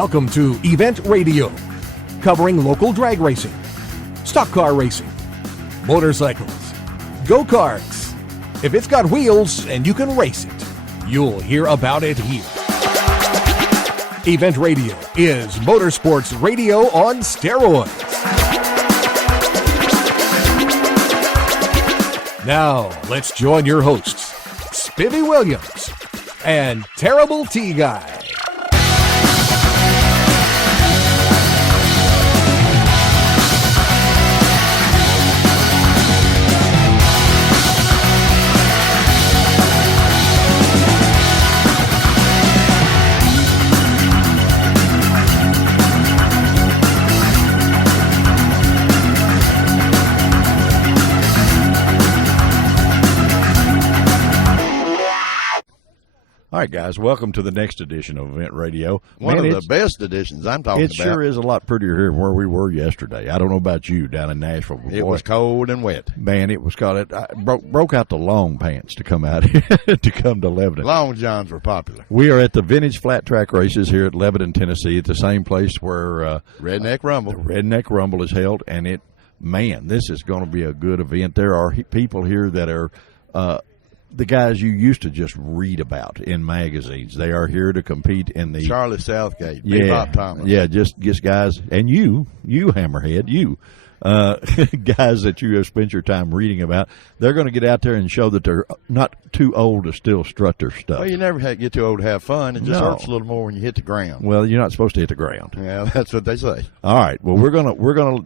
Welcome to Event Radio, covering local drag racing, stock car racing, motorcycles, go-karts. If it's got wheels and you can race it, you'll hear about it here. Event Radio is motorsports radio on steroids. Now, let's join your hosts, Spivvy Williams and Terrible T Guy. All right, guys, welcome to the next edition of Event Radio. One of the best editions I'm talking about. It sure is a lot prettier here than where we were yesterday. I don't know about you down in Nashville. It was cold and wet. Man, it was cold. I broke out the long pants to come out here, to come to Lebanon. Long johns were popular. We are at the Vintage Flat Track Races here at Lebanon, Tennessee, at the same place where Redneck Rumble. The Redneck Rumble is held, and man, this is going to be a good event. There are people here that are the guys you used to just read about in magazines. They are here to compete in the Charlie Southgate, Bebop Thomas. Yeah, just guys, and you Hammerhead, guys that you have spent your time reading about. They're going to get out there and show that they're not too old to still strut their stuff. Well, you never get too old to have fun. It just hurts a little more when you hit the ground. Well, you're not supposed to hit the ground. Yeah, that's what they say. All right. Well, we're gonna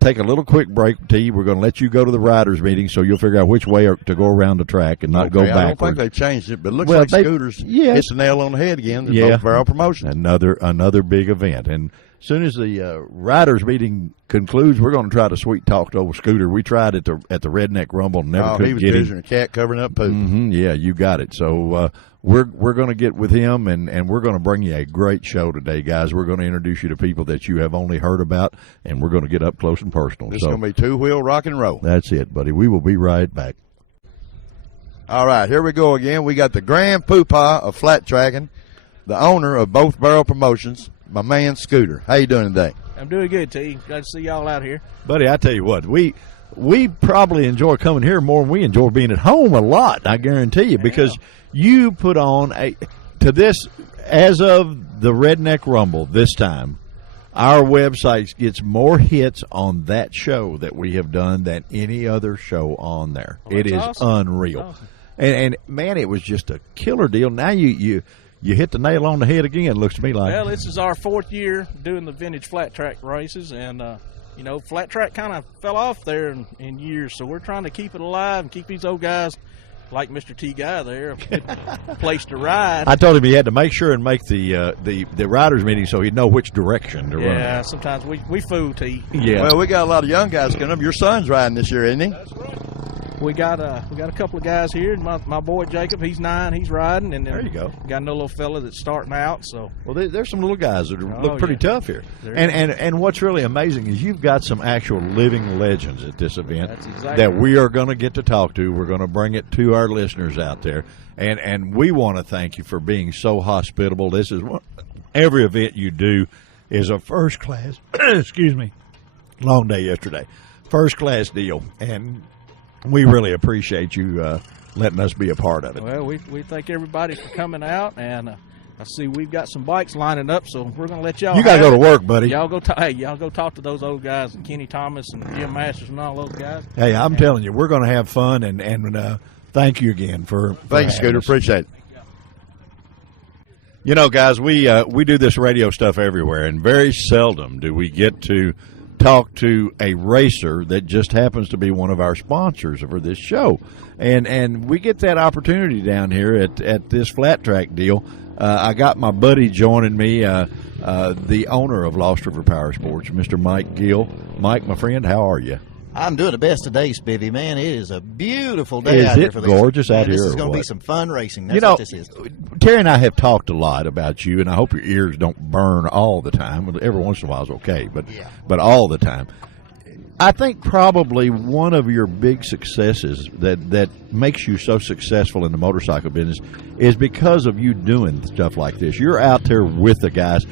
take a little quick break, T. We're going to let you go to the riders' meeting so you'll figure out which way to go around the track and not go backwards. I don't think they've changed it, but it looks like Scooters hits the nail on the head again. Both Barrel Promotions. Another big event. And as soon as the riders' meeting concludes, we're going to try to sweet talk to old Scooter. We tried at the Redneck Rumble, never could he was get busy him. A cat covering up poop. Mm-hmm, yeah, you got it. So we're going to get with him, and we're going to bring you a great show today, guys. We're going to introduce you to people that you have only heard about, and we're going to get up close and personal. This is going to be two-wheel rock and roll. That's it, buddy. We will be right back. All right, here we go again. We got the grand poobah of flat tracking, the owner of both Barrel Promotions, my man Scooter. How you doing today? I'm doing good, T. Glad to see y'all out here. Buddy, I tell you what, we probably enjoy coming here more than we enjoy being at home a lot, I guarantee you, because you put on as of the Redneck Rumble this time, our website gets more hits on that show that we have done than any other show on there. Well, it is awesome. unreal. Awesome. And man, it was just a killer deal. Now you hit the nail on the head again, it looks to me like. Well, this is our fourth year doing the vintage flat track races, and flat track kind of fell off there in years, so we're trying to keep it alive and keep these old guys like Mr. T Guy there a good place to ride. I told him he had to make sure and make the riders meeting so he'd know which direction to run. Yeah, sometimes we fool T. Yeah. Well, we got a lot of young guys coming up. Your son's riding this year, isn't he? We got a couple of guys here. My boy Jacob, he's 9, he's riding, and then there you go. Got another little fella that's starting out. So there's some little guys that look pretty tough here. And what's really amazing is you've got some actual living legends at this event that we are going to get to talk to. We're going to bring it to our listeners out there, and we want to thank you for being so hospitable. This is every event you do is a first class. Excuse me, long day yesterday. First class deal, and we really appreciate you letting us be a part of it. Well, we thank everybody for coming out, and I see we've got some bikes lining up, so we're going to let y'all. You got to go to work, buddy. Y'all go talk to those old guys, and Kenny Thomas and Jim Masters and all those guys. Hey, I'm telling you, we're going to have fun, and thank you again for thanks, Scooter. Appreciate it. You know, guys, we do this radio stuff everywhere, and very seldom do we get to talk to a racer that just happens to be one of our sponsors for this show, and we get that opportunity down here at this flat track deal. I got my buddy joining me, the owner of Lost River Power Sports, Mr. Mike Gill. Mike, my friend, how are you? I'm doing the best today, Spivvy, man. It is a beautiful day out here for this. Is it gorgeous out here? This is going to be some fun racing. That's what this is. Terry and I have talked a lot about you, and I hope your ears don't burn all the time. Every once in a while is okay, but all the time. I think probably one of your big successes that makes you so successful in the motorcycle business is because of you doing stuff like this. You're out there with the guys.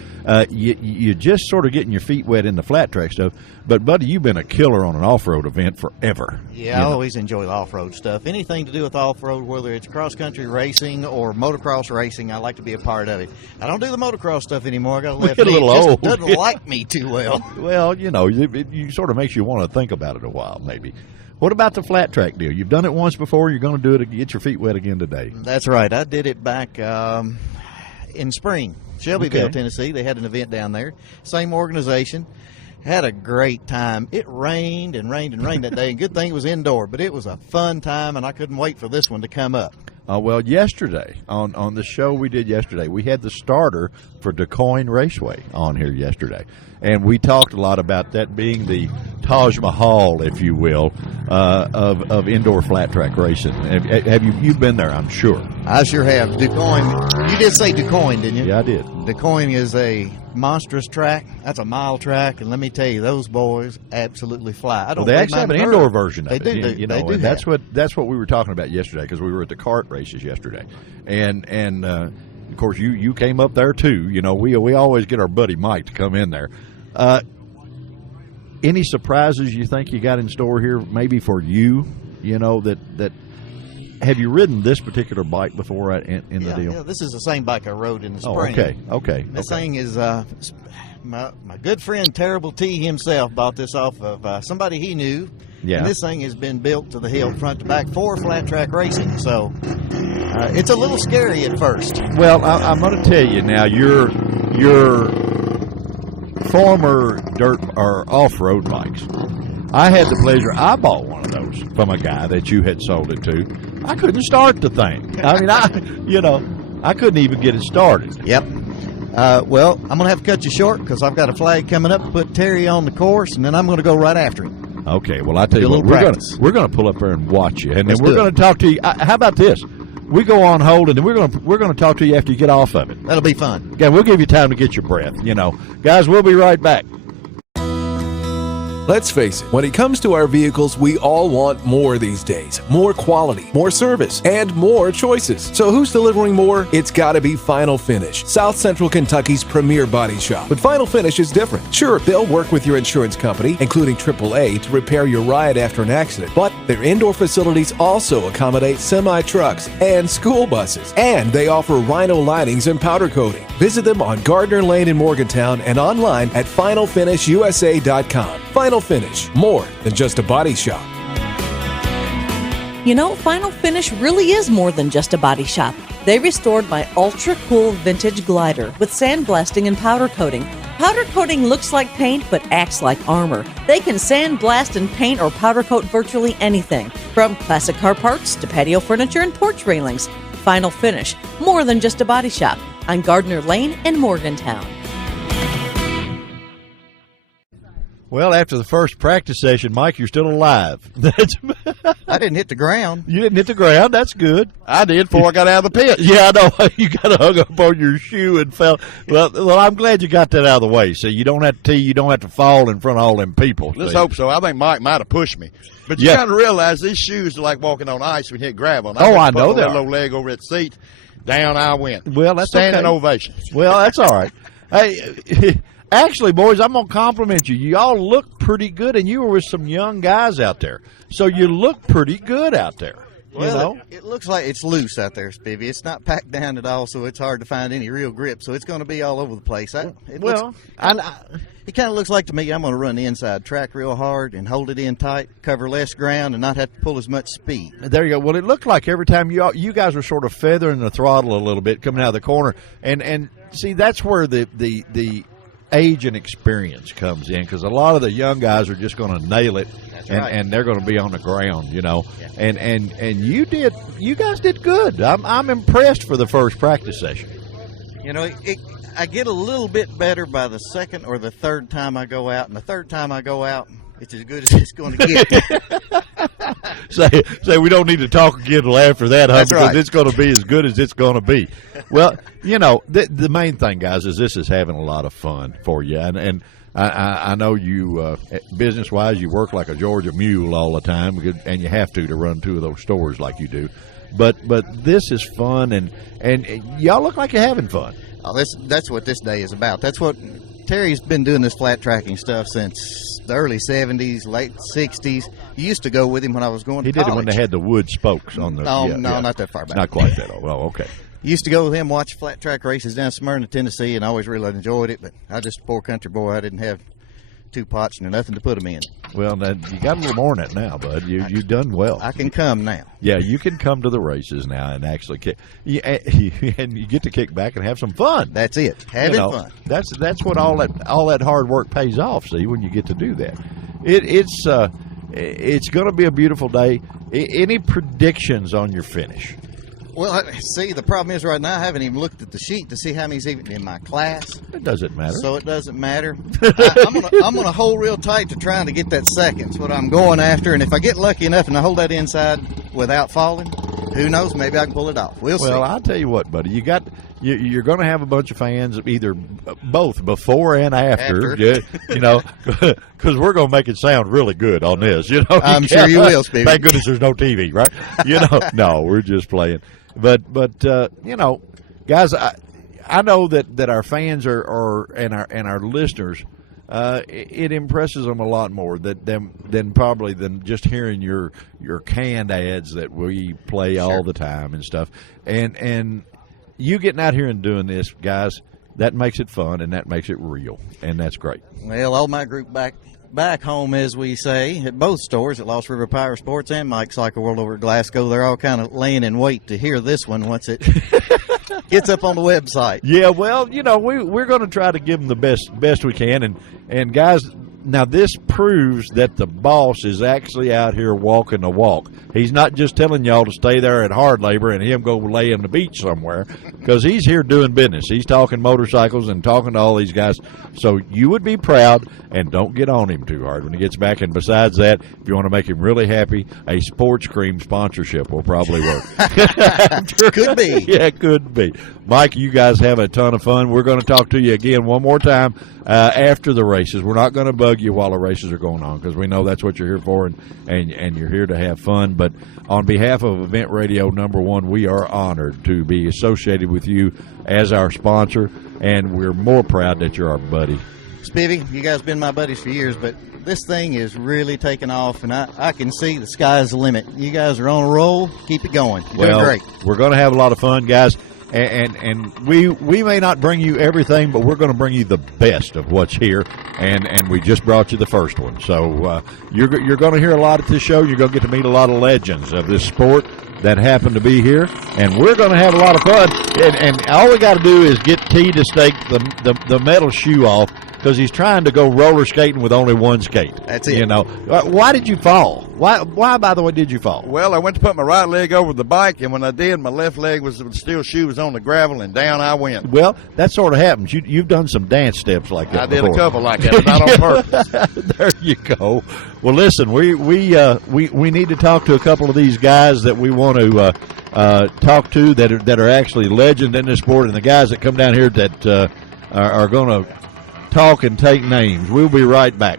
You just sort of getting your feet wet in the flat track stuff. But, buddy, you've been a killer on an off-road event forever. Yeah, I always enjoy the off-road stuff. Anything to do with off-road, whether it's cross-country racing or motocross racing, I like to be a part of it. I don't do the motocross stuff anymore. I got a left Get a knee. little It just old. doesn't like me too well. Well, you sort of makes you want to think about it a while, maybe. What about the flat track deal? You've done it once before. You're going to do it. Get your feet wet again today. That's right. I did it back in spring, Shelbyville, Okay. Tennessee. They had an event down there. Same organization. Had a great time. It rained and rained and rained that day, and good thing it was indoor, but it was a fun time, and I couldn't wait for this one to come up. Well, yesterday, on the show we did yesterday, we had the starter for DuQuoin Raceway on here yesterday. And we talked a lot about that being the Taj Mahal, if you will, of indoor flat track racing. Have you've been there, I'm sure. I sure have. DuQuoin, you did say DuQuoin, didn't you? Yeah, I did. DuQuoin is a monstrous track. That's a mile track, and let me tell you, those boys absolutely fly. I don't. They actually have an indoor version of they it. Do. You They know, do. and that's what we were talking about yesterday because we were at the kart races yesterday, and of course you came up there too. You know, we always get our buddy Mike to come in there. Any surprises you think you got in store here? Maybe for you, you know that. Have you ridden this particular bike before in the deal? Yeah, this is the same bike I rode in the Oh, spring. okay. This thing is my good friend Terrible T himself bought this off of somebody he knew. Yeah. And this thing has been built to the hilt, front to back, for flat track racing. So it's a little scary at first. Well, I'm going to tell you now. Your former dirt or off-road bikes. I had the pleasure. I bought one of those from a guy that you had sold it to. I couldn't start the thing. I mean, I couldn't even get it started. Yep. Well, I'm going to have to cut you short because I've got a flag coming up to put Terry on the course, and then I'm going to go right after him. Okay. Well, I tell you Do a what, little practice. we're going to pull up there and watch you, and Let's then we're do it. going to talk to you. How about this? We go on hold, and then we're going to talk to you after you get off of it. That'll be fun. Okay, we'll give you time to get your breath. You know, guys, we'll be right back. Let's face it, when it comes to our vehicles, we all want more these days. More quality, more service, and more choices. So who's delivering more? It's gotta be Final Finish, South Central Kentucky's premier body shop. But Final Finish is different. Sure, they'll work with your insurance company, including AAA, to repair your ride after an accident. But their indoor facilities also accommodate semi-trucks and school buses. And they offer Rhino linings and powder coating. Visit them on Gardner Lane in Morgantown and online at finalfinishusa.com. Final Finish, more than just a body shop. You know, Final Finish really is more than just a body shop. They restored my ultra-cool vintage glider with sandblasting and powder coating. Powder coating looks like paint but acts like armor. They can sandblast and paint or powder coat virtually anything, from classic car parts to patio furniture and porch railings. Final Finish, more than just a body shop, on Gardner Lane in Morgantown. Well, after the first practice session, Mike, you're still alive. I didn't hit the ground. You didn't hit the ground. That's good. I did before I got out of the pit. Yeah, I know. You got hung up on your shoe and fell. Well, I'm glad you got that out of the way. So you don't have to fall in front of all them people. Let's See? hope so. I think Mike might have pushed me. But you Yeah. got to realize these shoes are like walking on ice when you hit gravel. And Oh, went to I put know my they little are. old leg over that seat. Down I went. Well, that's Standing okay. ovation. Well, that's all right. Hey, actually, boys, I'm going to compliment you. You all look pretty good, and you were with some young guys out there. So you look pretty good out there. Well, it looks like it's loose out there, Spivvy. It's not packed down at all, so it's hard to find any real grip. So it's going to be all over the place. It kind of looks like to me I'm going to run the inside track real hard and hold it in tight, cover less ground, and not have to pull as much speed. There you go. Well, it looked like every time you guys were sort of feathering the throttle a little bit coming out of the corner, and see that's where the age and experience comes in, because a lot of the young guys are just going to nail it. Right. And they're going to be on the ground, you know. Yeah. And you guys did good. I'm impressed for the first practice session. You know, I get a little bit better by the second or the third time I go out, and the third time I go out, it's as good as it's going to get. Say we don't need to talk again until after that, huh? That's Because right. it's going to be as good as it's going to be. Well, you know, the main thing, guys, is this is having a lot of fun for you, and I know you, business-wise, you work like a Georgia mule all the time, and you have to run 2 of those stores like you do. But this is fun, and y'all look like you're having fun. Oh, that's what this day is about. That's what Terry's been doing, this flat tracking stuff since the early 70s, late 60s. You used to go with him when I was going to college. He did it when they had the wood spokes on the. No, not that far back. Not quite that old. Oh, okay. Used to go with him, watch flat track races down Smyrna, Tennessee, and I always really enjoyed it. But I just a poor country boy. I didn't have 2 pots and nothing to put them in. Well, now, you got a little more than that now, bud. You've done well. I can come now. Yeah, you can come to the races now and actually kick, and you get to kick back and have some fun. That's it, having fun. That's what all that hard work pays off. See, when you get to do that, it's going to be a beautiful day. Any predictions on your finish? Well, see, the problem is right now I haven't even looked at the sheet to see how many's even in my class. It doesn't matter. So it doesn't matter. I'm gonna hold real tight to trying to get that second. That's what I'm going after. And if I get lucky enough and I hold that inside without falling, who knows? Maybe I can pull it off. We'll see. Well, I'll tell you what, buddy. You're going to have a bunch of fans, either both before and after. Because we're going to make it sound really good on this. I'm sure you will, Steve. Thank goodness there's no TV, right? No, we're just playing. But guys, I know that our fans and our listeners, it impresses them a lot more than just hearing your canned ads that we play all the time and stuff. And you getting out here and doing this, guys, that makes it fun and that makes it real, and that's great. Well, all my group back home, as we say, at both stores, at Lost River Power Sports and Mike's Cycle World over at Glasgow, they're all kind of laying in wait to hear this one once it gets up on the website. Yeah, well, we're going to try to give them the best we can, and guys, now this proves that the boss is actually out here walking the walk. He's not just telling y'all to stay there at hard labor and him go lay in the beach somewhere, because he's here doing business. He's talking motorcycles and talking to all these guys. So you would be proud, and don't get on him too hard when he gets back. And besides that, if you want to make him really happy, a Sports Cream sponsorship will probably work. Could be. Yeah, could be. Mike, you guys have a ton of fun. We're going to talk to you again one more time after the races. We're not going to bug you while the races are going on, because we know that's what you're here for, and you're here to have fun. But on behalf of Event Radio #1, we are honored to be associated with you as our sponsor, and we're more proud that you're our buddy. Spivvy, you guys have been my buddies for years, but this thing is really taking off, and I can see the sky's the limit. You guys are on a roll. Keep it going. Doing great. We're going to have a lot of fun, guys. And we may not bring you everything, but we're going to bring you the best of what's here, and we just brought you the first one. So you're going to hear a lot at this show. You're going to get to meet a lot of legends of this sport that happen to be here, and we're going to have a lot of fun. And all we got to do is get T to take the metal shoe off, because he's trying to go roller skating with only one skate. That's it. Why did you fall? Why, by the way, did you fall? Well, I went to put my right leg over the bike, and when I did, my left leg was the steel shoe was on the gravel, and down I went. Well, that sort of happens. You've done some dance steps like that before. I did a couple like that, but not on purpose. There you go. Well, listen, we need to talk to a couple of these guys that we want to talk to that are actually legends in this sport, and the guys that come down here that are going to talk and take names. We'll be right back.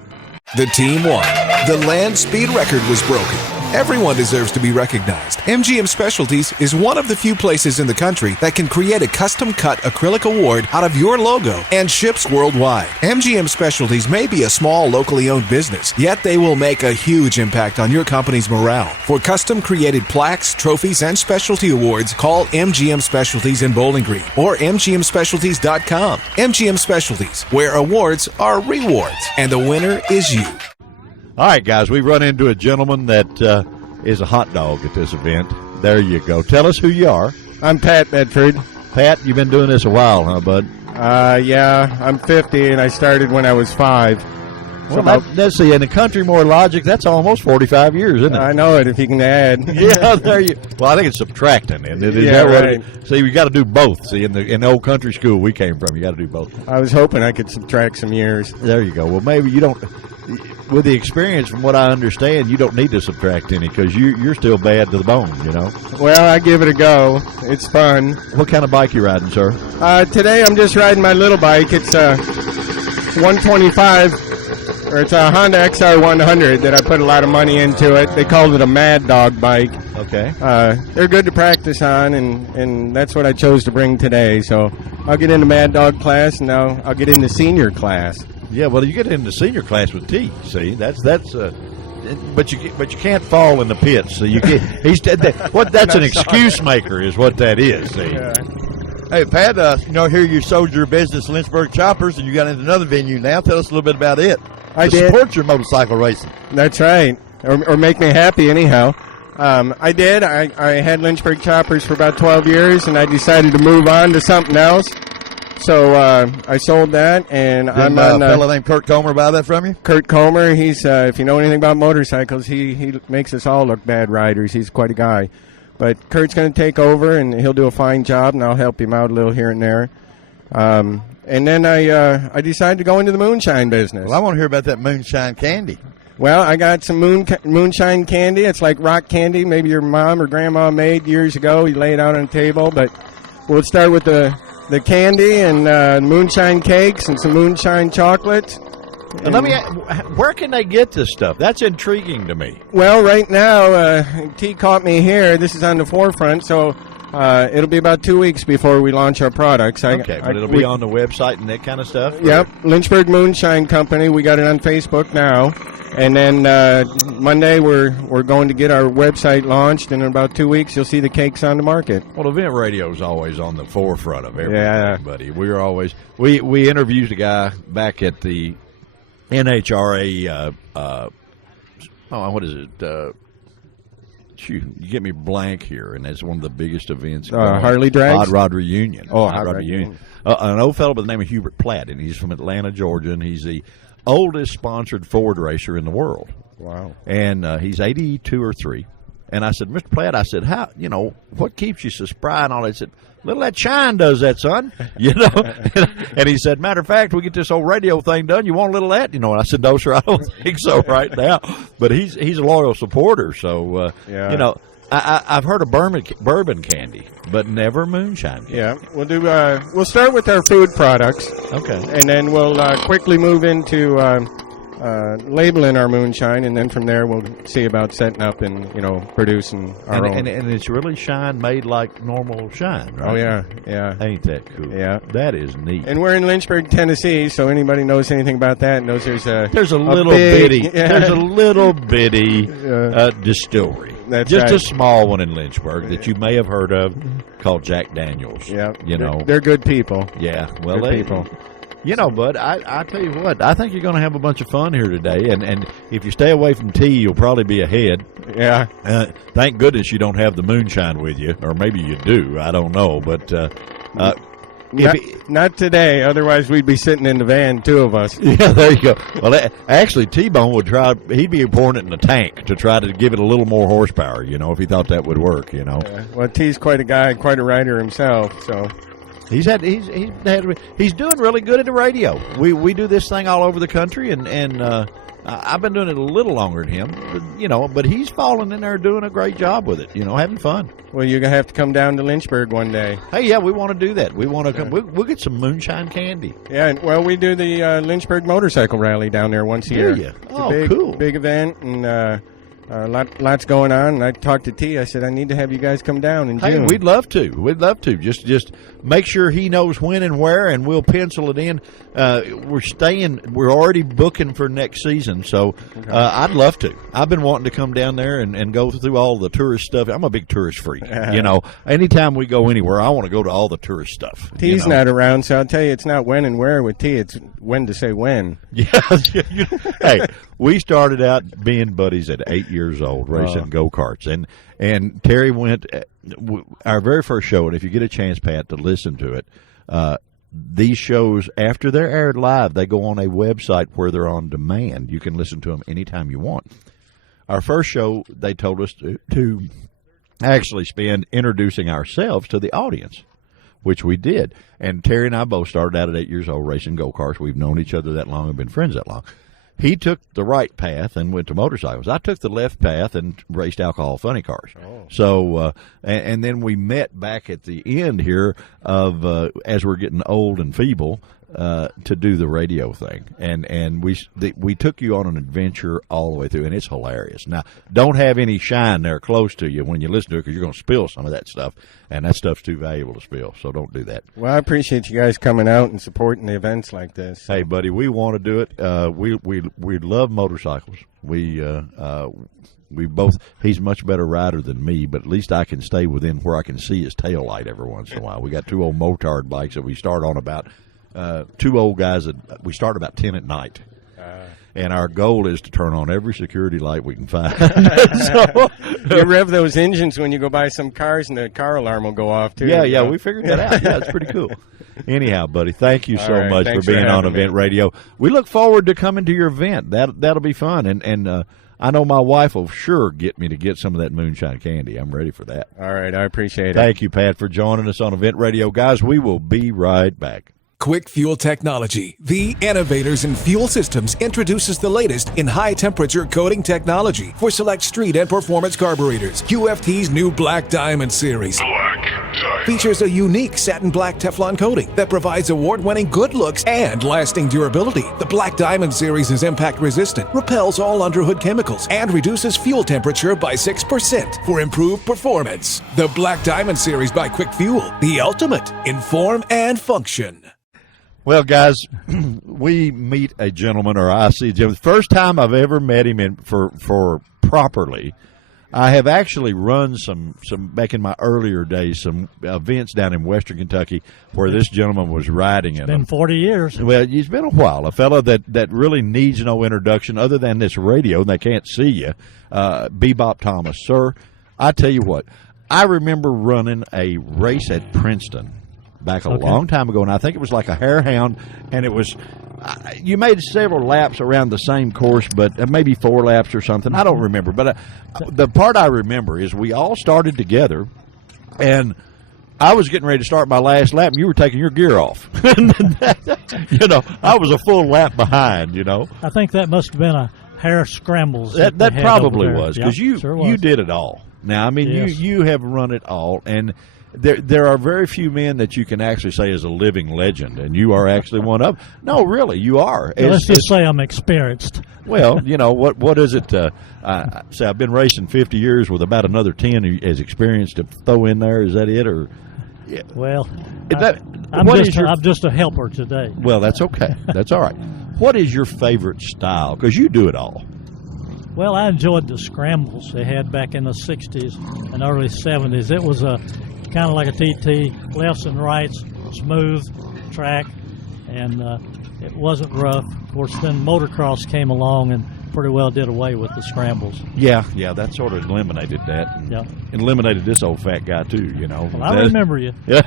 The team won. The land speed record was broken. Everyone deserves to be recognized. MGM Specialties is one of the few places in the country that can create a custom-cut acrylic award out of your logo and ships worldwide. MGM Specialties may be a small, locally owned business, yet they will make a huge impact on your company's morale. For custom-created plaques, trophies, and specialty awards, call MGM Specialties in Bowling Green or MGMSpecialties.com. MGM Specialties, where awards are rewards, and the winner is you. All right, guys, we run into a gentleman that is a hot dog at this event. There you go. Tell us who you are. I'm Pat Bedford. Pat, you've been doing this a while, huh, bud? Yeah, I'm 50, and I started when I was 5. Well, let's see, in the country more logic, that's almost 45 years, isn't it? I know it, if you can add. Yeah, there you. Well, I think it's subtracting. Is that right? See, you got to do both. See, in the old country school we came from, you got to do both. I was hoping I could subtract some years. There you go. Well, maybe you don't. With the experience, from what I understand, you don't need to subtract any, because you're still bad to the bone, Well, I give it a go. It's fun. What kind of bike you riding, sir? Today I'm just riding my little bike. It's 125, or it's a Honda XR 100 that I put a lot of money into it. They called it a Mad Dog bike. Okay. They're good to practice on, and that's what I chose to bring today. So I'll get into Mad Dog class, and now I'll get into senior class. Yeah, well, you get into senior class with T. See, that's but you can't fall in the pits. So you get that's an excuse maker is what that is. See. Yeah. Hey, Pat, here you sold your business, Lynchburg Choppers, and you got into another venue now. Tell us a little bit about it. I to did. Support your motorcycle racing. That's right, or make me happy anyhow. I did. I had Lynchburg Choppers for about 12 years, and I decided to move on to something else. So I sold that, and I'm on. A fellow named Kurt Comer buy that from you? Kurt Comer, he's if you know anything about motorcycles, he makes us all look bad riders. He's quite a guy. But Kurt's going to take over, and he'll do a fine job, and I'll help him out a little here and there. And then I decided to go into the moonshine business. Well, I want to hear about that moonshine candy. Well, I got some moonshine candy. It's like rock candy, maybe your mom or grandma made years ago. You lay it out on a table. But we'll start with the candy and moonshine cakes and some moonshine chocolate. And let me where can they get this stuff? That's intriguing to me. Well, right now, T caught me here. This is on the forefront, so it'll be about 2 weeks before we launch our products. But it'll be on the website and that kind of stuff? Yep, Lynchburg Moonshine Company. We got it on Facebook now. And then Monday, we're going to get our website launched, and in about 2 weeks, you'll see the cakes on the market. Well, event radio is always on the forefront of everything, yeah. buddy. We're always we interviewed a guy back at the NHRA. What is it? You get me blank here, and that's one of the biggest events. Harley Drags? Hot Rod Reunion. Oh, Hot Rod Reunion. An old fellow by the name of Hubert Platt, and he's from Atlanta, Georgia, and he's the oldest sponsored Ford racer in the world. Wow. And he's 82 or 3. And I said, Mr. Platt, I said, how, what keeps you so spry and all that? He said, little that shine does that, son. And he said, matter of fact, we get this old radio thing done. You want a little of that? And I said, no, sir, I don't think so right now. But he's a loyal supporter. So, I've heard of bourbon candy, but never moonshine candy. Yeah, we'll start with our food products. Okay. And then we'll quickly move into labeling our moonshine, and then from there we'll see about setting up and producing our own. And it's really shine made like normal shine, right? Oh yeah. Ain't that cool? Yeah, that is neat. And we're in Lynchburg, Tennessee, so anybody knows anything about that knows there's a little bitty distillery. That's just right. a small one in Lynchburg that you may have heard of, called Jack Daniels. Yeah, they're good people. Yeah, well, good people. Bud, I tell you what, I think you're going to have a bunch of fun here today, and if you stay away from tea, you'll probably be ahead. Yeah. Thank goodness you don't have the moonshine with you, or maybe you do. I don't know, but not today. Otherwise, we'd be sitting in the van, 2 of us. Yeah, there you go. Well, actually, T-Bone would try. He'd be pouring it in the tank to try to give it a little more horsepower. If he thought that would work. Well, T's quite a guy, quite a rider himself. So. He's doing really good at the radio. We do this thing all over the country, and I've been doing it a little longer than him, but he's falling in there doing a great job with it, having fun. Well, you're going to have to come down to Lynchburg one day. Hey, yeah, we want to do that. We want to come. We'll get some moonshine candy. Yeah, well, we do the Lynchburg Motorcycle Rally down there once a year. Do you? It's a cool. Big event, and lots going on. And I talked to T. I said, I need to have you guys come down in June. Hey, we'd love to. Just make sure he knows when and where, and we'll pencil it in. We're already booking for next season, so I'd love to. I've been wanting to come down there and go through all the tourist stuff. I'm a big tourist freak. Anytime we go anywhere, I want to go to all the tourist stuff. T's not around, so I'll tell you, it's not when and where with T. It's when to say when. Yeah. Hey, we started out being buddies at 8 years old, racing go-karts. And Terry went our very first show, and if you get a chance, Pat, to listen to it, these shows, after they're aired live, they go on a website where they're on demand. You can listen to them anytime you want. Our first show, they told us to actually spend introducing ourselves to the audience, which we did. And Terry and I both started out at 8 years old racing go-karts. We've known each other that long and been friends that long. He took the right path and went to motorcycles. I took the left path and raced alcohol funny cars. Oh. So, and then we met back at the end here of as we're getting old and feeble. to do the radio thing, and we took you on an adventure all the way through, and it's hilarious. Now, don't have any shine there close to you when you listen to it, because you're going to spill some of that stuff, and that stuff's too valuable to spill. So don't do that. Well, I appreciate you guys coming out and supporting the events like this. Hey, buddy, we want to do it. We love motorcycles. We both. He's a much better rider than me, but at least I can stay within where I can see his tail light every once in a while. We got 2 old motard bikes that we start on about. 2 old guys that we start about 10 at night, and our goal is to turn on every security light we can find. So, you rev those engines when you go by some cars, and the car alarm will go off too. Yeah, we figured that out. Yeah, it's pretty cool. Anyhow, buddy, thank you so much for being on Event Radio. We look forward to coming to your event. That'll be fun, and I know my wife will sure get me to get some of that moonshine candy. I'm ready for that. All right, I appreciate it. Thank you, Pat, for joining us on Event Radio, guys. We will be right back. Quick Fuel Technology, the innovators in fuel systems, introduces the latest in high-temperature coating technology for select street and performance carburetors. QFT's new Black Diamond series features a unique satin black Teflon coating that provides award-winning good looks and lasting durability. The Black Diamond series is impact-resistant, repels all underhood chemicals, and reduces fuel temperature by 6% for improved performance. The Black Diamond series by Quick Fuel, the ultimate in form and function. Well, guys, we meet a gentleman, or I see a gentleman. First time I've ever met him for properly. I have actually run some back in my earlier days, some events down in Western Kentucky where this gentleman was riding in them. Been 40 years. Well, it's been a while. A fellow that really needs no introduction other than this radio, and they can't see you. Bebop Thomas, sir. I tell you what, I remember running a race at Princeton back a long time ago, and I think it was like a harehound, and it was you made several laps around the same course, but maybe 4 laps or something. I don't remember, but the part I remember is we all started together, and I was getting ready to start my last lap, and you were taking your gear off. You know, I was a full lap behind, you know. I think that must have been a hare scrambles. That probably was, because sure you did it all. Now, I mean, yes. you have run it all, and there are very few men that you can actually say is a living legend, and you are actually one of them. No, really, you are. Let's just say I'm experienced. Well, you know, what is it? Say I've been racing 50 years with about another 10 as experience to throw in there. Is that it? Or yeah. Well, I'm just a helper today. Well, that's okay. That's all right. What is your favorite style? Because you do it all. Well, I enjoyed the scrambles they had back in the 60s and early 70s. It was kind of like a TT, lefts and rights, smooth track, and it wasn't rough. Of course, then motocross came along and pretty well did away with the scrambles. Yeah, that sort of eliminated that. Yeah. Eliminated this old fat guy, too, you know. Well, I remember you. Yeah,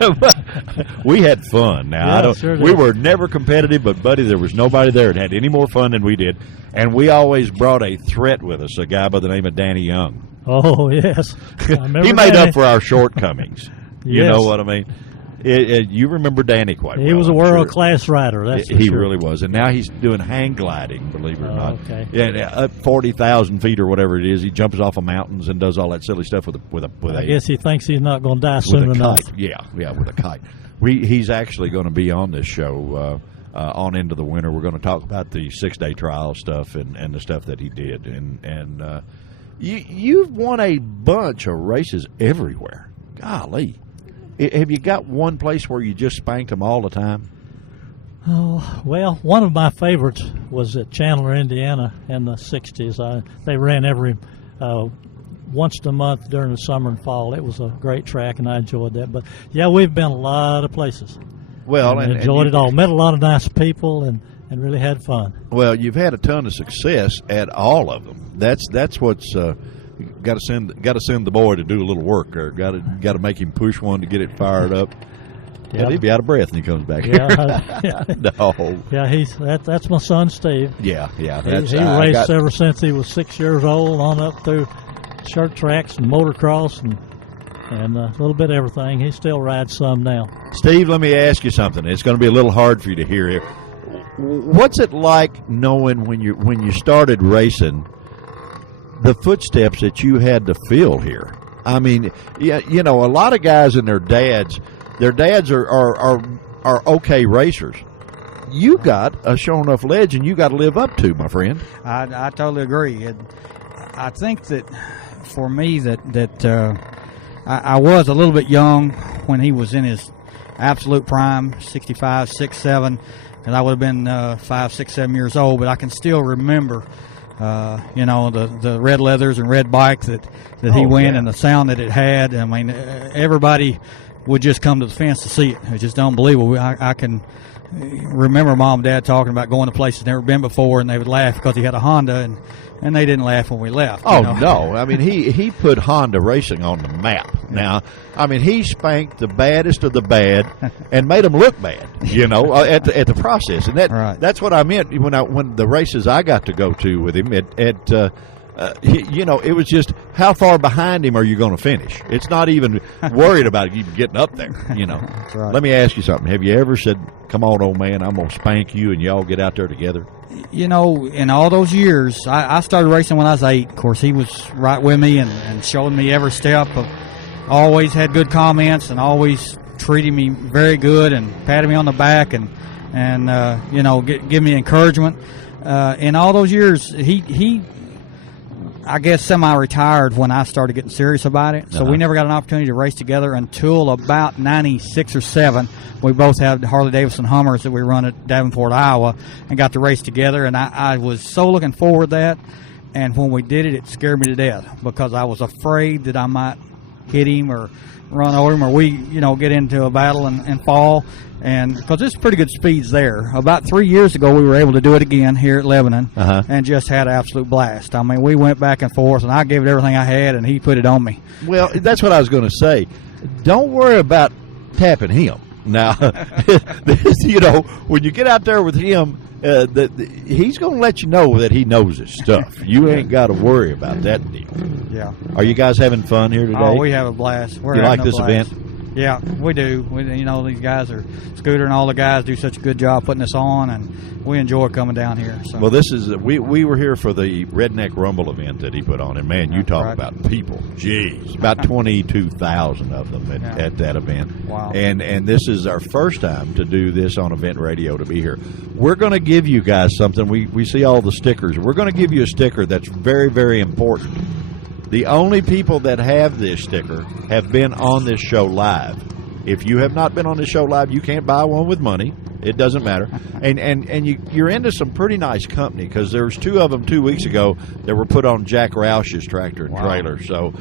we had fun. Now, we were never competitive, but, buddy, there was nobody there that had any more fun than we did. And we always brought a threat with us, a guy by the name of Danny Young. Oh, yes. He made up for our shortcomings. You Yes. know what I mean? You remember Danny quite well. He was a world-class rider, that's for He sure. really was. And now he's doing hang gliding, believe it or not. Okay. Yeah, up 40,000 feet or whatever it is. He jumps off of mountains and does all that silly stuff with I guess he thinks he's not going to die soon enough. Kite. Yeah, with a kite. He's actually going to be on this show on into the winter. We're going to talk about the 6-day trial stuff and the stuff that he did. And you've won a bunch of races everywhere. Golly. Have you got one place where you just spanked them all the time? Oh, well, one of my favorites was at Chandler, Indiana in the 60s. They ran every once a month during the summer and fall. It was a great track, and I enjoyed that. But, yeah, we've been a lot of places. Well, and enjoyed it all. Met a lot of nice people and really had fun. Well, you've had a ton of success at all of them. That's what's got to send the boy to do a little work there. Got to make him push one to get it fired up. Yeah, he'd be out of breath when he comes back here. No. Yeah, that's my son Steve. Yeah. He raced ever since he was 6 years old, on up through short tracks and motocross and a little bit of everything. He still rides some now. Steve, let me ask you something. It's going to be a little hard for you to hear here. What's it like knowing when you started racing the footsteps that you had to fill here? I mean, yeah, you know, a lot of guys and their dads are okay racers, you got a show enough legend you got to live up to, my friend. I totally agree. I think that for me that I was a little bit young when he was in his absolute prime, 65, 6, 7, and I would have been 5, 6, 7 years old. But I can still remember, the red leathers and red bike that he went and the sound that it had. I mean, everybody would just come to the fence to see it. It's just unbelievable. I can remember Mom and Dad talking about going to places never been before, and they would laugh because he had a Honda, and they didn't laugh when we left. Oh, no. I mean, he put Honda racing on the map. Now, I mean, he spanked the baddest of the bad and made them look bad, at the process. And that's what I meant when the races I got to go to with him it was just how far behind him are you going to finish? It's not even worried about you getting up there, That's right. Let me ask you something. Have you ever said, come on, old man, I'm going to spank you, and y'all get out there together? In all those years, I started racing when I was 8. Of course, he was right with me and showing me every step. Always had good comments and always treated me very good and patted me on the back and give me encouragement. In all those years, he I guess semi-retired when I started getting serious about it. So we never got an opportunity to race together until about 96 or 7. We both had Harley-Davidson Hummers that we run at Davenport, Iowa, and got to race together. And I was so looking forward to that. And when we did it, it scared me to death because I was afraid that I might hit him or run over him or we, get into a battle and fall. And because there's pretty good speeds there. About 3 years ago, we were able to do it again here at Lebanon and just had an absolute blast. I mean, we went back and forth, and I gave it everything I had, and he put it on me. Well, that's what I was going to say. Don't worry about tapping him. Now, when you get out there with him, he's going to let you know that he knows his stuff. You ain't got to worry about that deal. Yeah. Are you guys having fun here today? Oh, we have a blast. You like this event? Yeah, we do. These guys Scooter and all the guys do such a good job putting this on, and we enjoy coming down here. So. Well, this is we were here for the Redneck Rumble event that he put on, and man, you talk about people. Jeez, about 22,000 of them at that event. Wow! And this is our first time to do this on Event Radio to be here. We're going to give you guys something. We see all the stickers. We're going to give you a sticker that's very, very important. The only people that have this sticker have been on this show live. If you have not been on this show live, you can't buy one with money. It doesn't matter. And you're into some pretty nice company because there's 2 of them 2 weeks ago that were put on Jack Roush's tractor and trailer. So,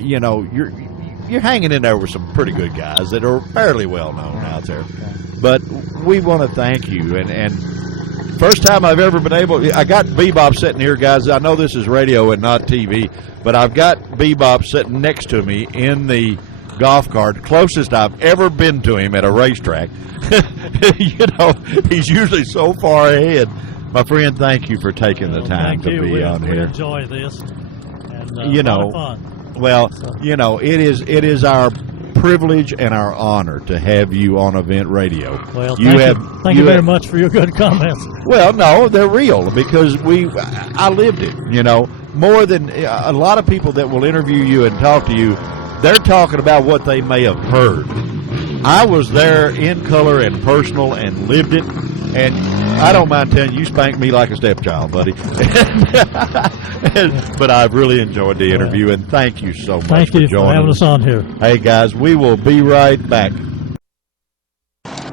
you're hanging in there with some pretty good guys that are fairly well known out there. But we want to thank you. And first time I've ever been I got Bebop sitting here, guys. I know this is radio and not TV, but I've got Bebop sitting next to me in the golf cart, closest I've ever been to him at a racetrack. He's usually so far ahead. My friend, thank you for taking the time to be on here. We enjoy this. And, a lot of fun. Well, it is our privilege and our honor to have you on Event Radio. Well, thank you very much for your good comments. Well, no, they're real because I lived it. More than a lot of people that will interview you and talk to you, they're talking about what they may have heard. I was there in color and personal and lived it, and I don't mind telling you spanked me like a stepchild, buddy. But I've really enjoyed the interview, and thank you so much for joining us. Thank you for having us on here. Hey, guys, we will be right back.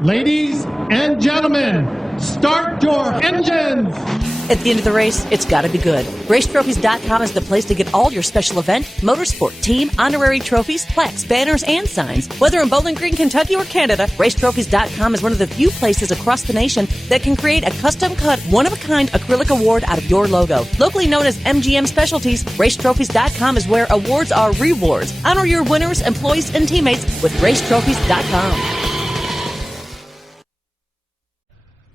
Ladies and gentlemen, start your engines! At the end of the race, it's got to be good. RaceTrophies.com is the place to get all your special event, motorsport, team, honorary trophies, plaques, banners, and signs. Whether in Bowling Green, Kentucky, or Canada, RaceTrophies.com is one of the few places across the nation that can create a custom-cut, one-of-a-kind acrylic award out of your logo. Locally known as MGM Specialties, RaceTrophies.com is where awards are rewards. Honor your winners, employees, and teammates with RaceTrophies.com.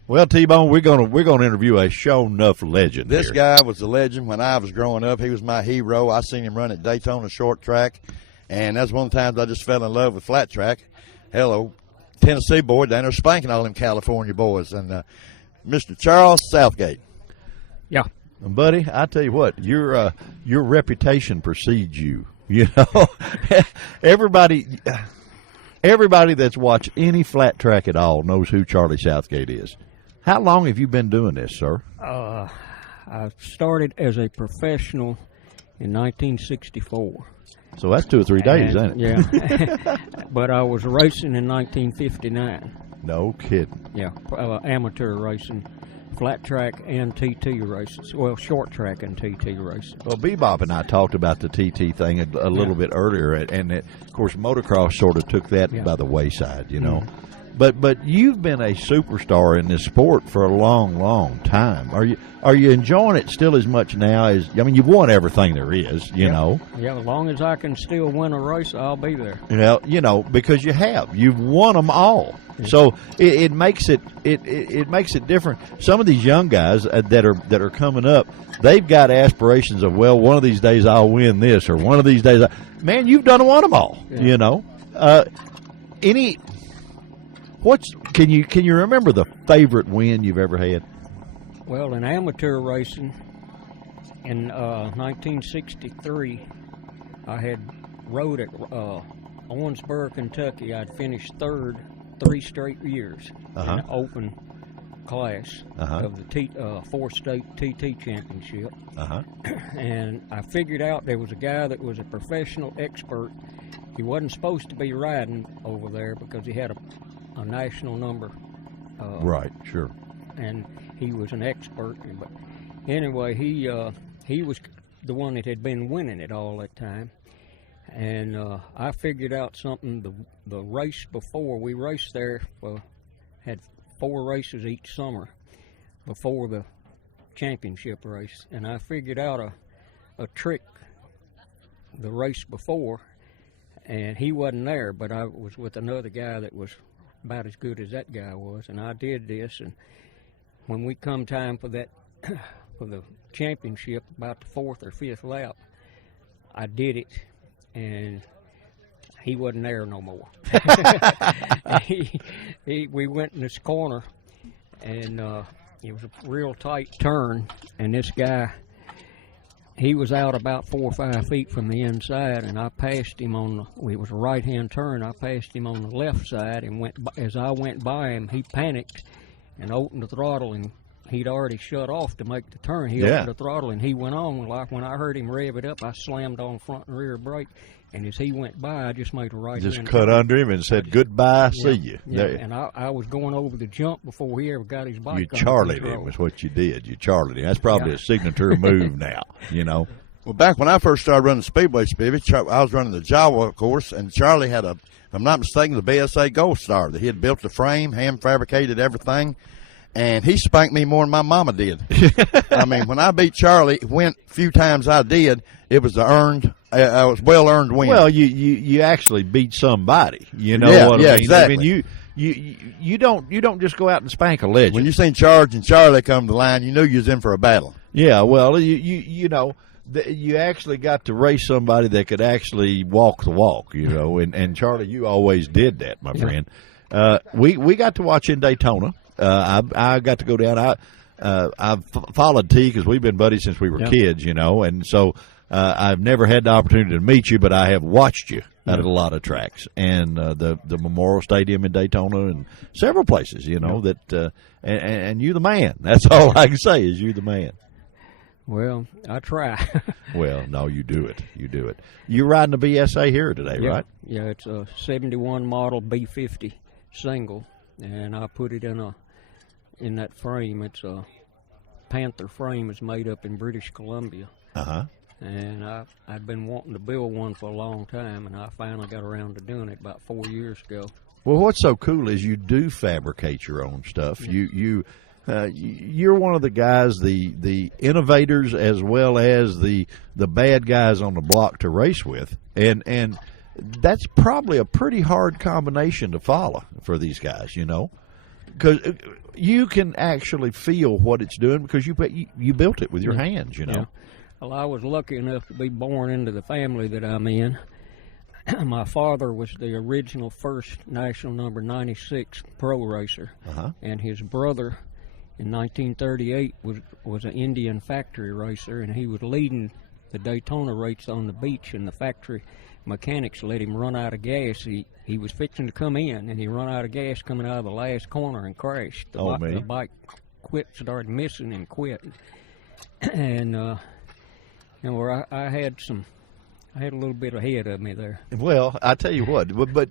Well, T-Bone, we're gonna interview a show enough legend. This guy was a legend when I was growing up. He was my hero. I seen him run at Daytona short track, and that's one of the times I just fell in love with flat track. Hello, Tennessee boy down there spanking all them California boys, and Mr. Charles Southgate. Yeah, buddy, I tell you what, your reputation precedes you. Everybody that's watched any flat track at all knows who Charlie Southgate is. How long have you been doing this, sir? I started as a professional in 1964. So that's 2 or 3 days, ain't it? Yeah. But I was racing in 1959. No kidding. Yeah, amateur racing, flat track and TT races. Well, short track and TT races. Well, Bebop and I talked about the TT thing a little bit earlier, and of course, motocross sort of took that by the wayside, you know. But you've been a superstar in this sport for a long, long time. Are you enjoying it still as much now as? I mean, you've won everything there is, you know. Yeah, as long as I can still win a race, I'll be there. You know, because you've won them all. So it makes it makes it different. Some of these young guys that are coming up, they've got aspirations of, well, one of these days I'll win this, or one of these days, man, you've done one of them all. Yeah. You know, can you remember the favorite win you've ever had? Well, in amateur racing, in 1963, I had rode at Owensboro, Kentucky. I'd finished third 3 straight years in the open class of the 4-state TT championship. And I figured out there was a guy that was a professional expert. He wasn't supposed to be riding over there because he had a national number. Right, sure. And he was an expert. But anyway, he was the one that had been winning it all that time. And I figured out something. The race before, we raced there, had 4 races each summer before the championship race. And I figured out a trick the race before, and he wasn't there, but I was with another guy that was about as good as that guy was, and I did this. And when we come time for that for the championship, about the 4th or 5th lap, I did it, and he wasn't there no more. We went in this corner, and it was a real tight turn, and this guy, he was out about 4 or 5 feet from the inside, and I passed him it was a right-hand turn. I passed him on the left side, and as I went by him, he panicked and opened the throttle, and he'd already shut off to make the turn. He opened the throttle, and he went on. Like when I heard him rev it up, I slammed on front and rear brake, and as he went by, I just made a right-hand turn. Just cut under him and said, goodbye, see you. Yeah, and I was going over the jump before he ever got his bike. You charlied him is what you did. You charlied him. That's probably a signature move now, you know. Well, back when I first started running Speedway, I was running the Jawa course, and Charlie had if I'm not mistaken, the BSA Gold Star. He had built the frame, hand fabricated everything, and he spanked me more than my mama did. I mean, when I beat Charlie, a few times I did, it was well-earned win. Well, you actually beat somebody. You know what I mean? Exactly. I mean, you don't just go out and spank a legend. When you seen Charge and Charlie come to the line, you knew you was in for a battle. Yeah, well, you know, you actually got to race somebody that could actually walk the walk, you know, and Charlie, you always did that, my friend. We got to watch in Daytona. I got to go down. I've followed T because we've been buddies since we were kids, you know, and so I've never had the opportunity to meet you, but I have watched you at a lot of tracks, and the Memorial Stadium in Daytona and several places, you know, that and you the man. That's all I can say is you the man. Well, I try. Well, no, you do it. You do it. You're riding the BSA here today, right? Yeah, it's a 71 model B50 single, and I put it in that frame. It's a Panther frame. It's made up in British Columbia. And I'd been wanting to build one for a long time, and I finally got around to doing it about 4 years ago. Well, what's so cool is you do fabricate your own stuff. You're one of the guys, the innovators, as well as the bad guys on the block to race with, and that's probably a pretty hard combination to follow for these guys, you know, because you can actually feel what it's doing because you built it with your hands, you know. Well, I was lucky enough to be born into the family that I'm in. My father was the original first national number 96 pro racer, and his brother in 1938 was an Indian factory racer, and he was leading the Daytona race on the beach in the factory mechanics let him run out of gas. He was fixing to come in, and he run out of gas coming out of the last corner and crashed. The bike started missing and quit. And where I had a little bit ahead of me there. Well, I tell you what, but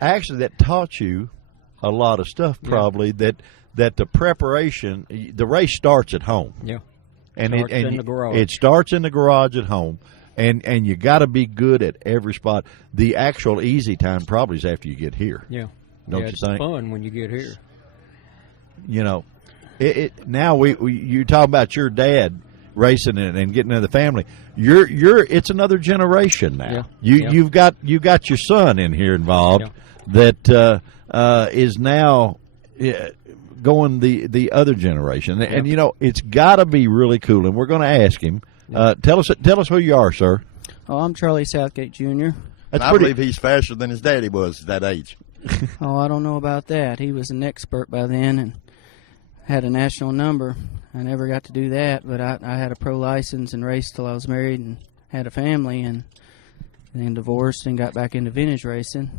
actually that taught you a lot of stuff probably that the preparation, the race starts at home. Yeah. And in the garage. It starts in the garage at home, and you got to be good at every spot. The actual easy time probably is after you get here. Yeah. Don't you it's think? fun when you get here. You know, now you talk about your dad racing and getting into the family. It's another generation now. Yeah. You've got your son in here involved that is now going the other generation, and you know it's got to be really cool. And we're going to ask him. Tell us who you are, sir. Oh, I'm Charlie Southgate Jr. I believe he's faster than his daddy was at that age. Oh, I don't know about that. He was an expert by then and had a national number. I never got to do that, but I had a pro license and raced till I was married and had a family, and then divorced and got back into vintage racing.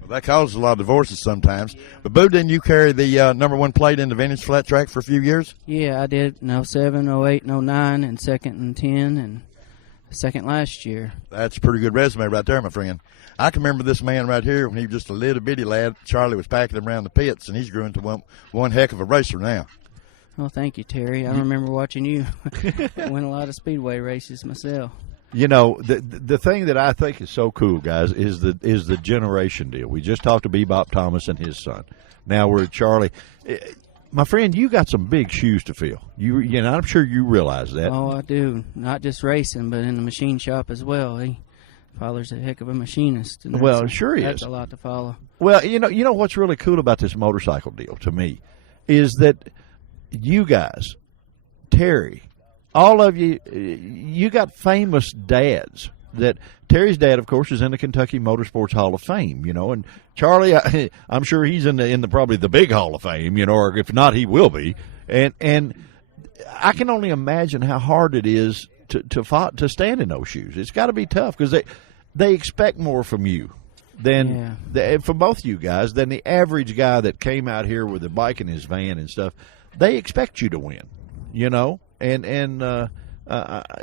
Well, that causes a lot of divorces sometimes. But, Boo, didn't you carry the #1 plate in the vintage flat track for a few years? Yeah, I did in 07, 08, and 09, and second and 10, and second last year. That's a pretty good resume right there, my friend. I can remember this man right here when he was just a little bitty lad. Charlie was packing him around the pits, and he's grown to one heck of a racer now. Well, thank you, Terry. I remember watching you win a lot of speedway races myself. You know, the thing that I think is so cool, guys, is the generation deal. We just talked to Bebop Thomas and his son. Now we're at Charlie. My friend, you got some big shoes to fill. You know, I'm sure you realize that. Oh, I do. Not just racing, but in the machine shop as well. Father's a heck of a machinist. And sure he is. That's a lot to follow. Well, you know what's really cool about this motorcycle deal to me is that you guys, Terry, all of you, you got famous dads. That Terry's dad, of course, is in the Kentucky Motorsports Hall of Fame, you know, and Charlie, I'm sure he's in the probably the big Hall of Fame, you know, or if not, he will be. And I can only imagine how hard it is to stand in those shoes. It's got to be tough because they expect more from you than from both you guys than the average guy that came out here with a bike in his van and stuff. They expect you to win, you know, and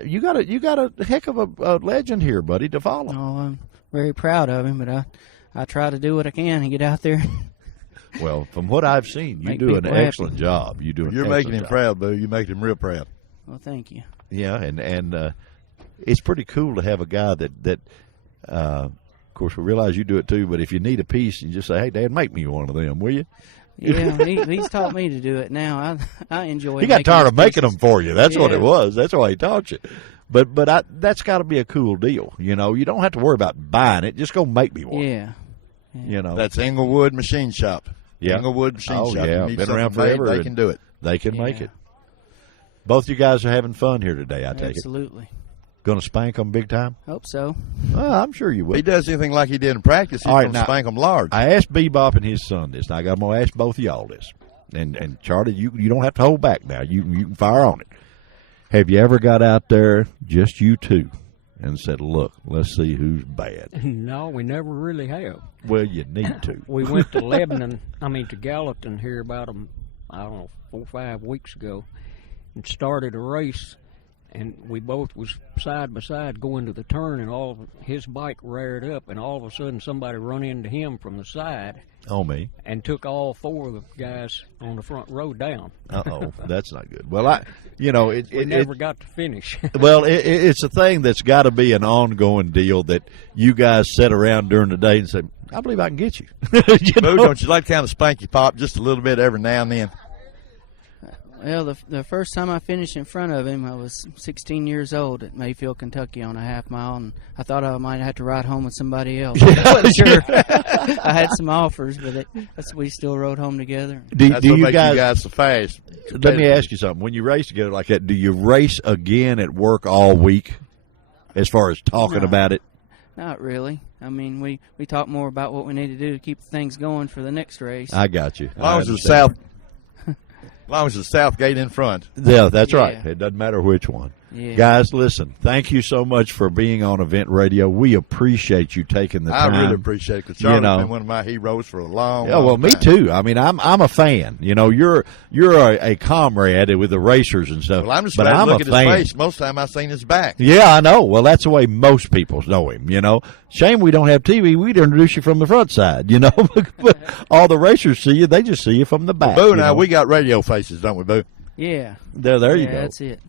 you got a heck of a legend here, buddy, to follow. Oh, I'm very proud of him, but I try to do what I can and get out there. Well, from what I've seen, you do an excellent job. You're making him proud, Boo. You make him real proud. Well, thank you. Yeah, and it's pretty cool to have a guy that of course, we realize you do it too, but if you need a piece, you just say, hey, Dad, make me one of them, will you? Yeah, he's taught me to do it now. I enjoy it. He got tired of making them for you. That's what it was. That's why he taught you. But that's got to be a cool deal. You know, you don't have to worry about buying it. Just go make me one. Yeah. You know. That's Englewood Machine Shop. Yeah. Englewood Machine Shop. Yeah, been around forever. They can do it. They can make it. Both you guys are having fun here today, I take it. Absolutely. Going to spank them big time? Hope so. Well, I'm sure you will. If he does anything like he did in practice, he's going to spank them large. I asked Bebop and his son this. Now, I'm going to ask both of y'all this. And Charlie, you don't have to hold back now. You can fire on it. Have you ever got out there, just you two, and said, look, let's see who's bad? No, we never really have. Well, you need to. We went to to Gallatin here about, 4 or 5 weeks ago and started a race. And we both was side by side going to the turn, and his bike reared up, and all of a sudden somebody run into him from the side. Oh, me. And took all 4 of the guys on the front row down. Uh-oh, that's not good. Well, we never got to finish. Well, it's a thing that's got to be an ongoing deal that you guys sit around during the day and say, I believe I can get you. Boo, don't you like to kind of spank you pop just a little bit every now and then? Well, the first time I finished in front of him, I was 16 years old at Mayfield, Kentucky on a half mile, and I thought I might have to ride home with somebody else. I wasn't sure. I had some offers, but we still rode home together. That's what makes you guys so fast. Let me ask you something. When you race together like that, do you race again at work all week as far as talking about it? Not really. I mean, we talk more about what we need to do to keep things going for the next race. I got you. As long as it's Southgate in front. Yeah, that's right. It doesn't matter which one. Yeah. Guys, listen, thank you so much for being on Event Radio. We appreciate you taking the time. I really appreciate it because Charlie's been one of my heroes for a long Yeah, well, time. me too. I mean, I'm a fan. You know, you're a comrade with the racers and stuff. Well, I'm just but glad to I'm look a at his fan. face. Most of the time I've seen his back. Yeah, I know. Well, that's the way most people know him, you know. Shame we don't have TV. We'd introduce you from the front side, you know. But all the racers see you, they just see you from the back. Boo, you now know? we got radio faces, don't we, Boo? Yeah. There you go. That's it.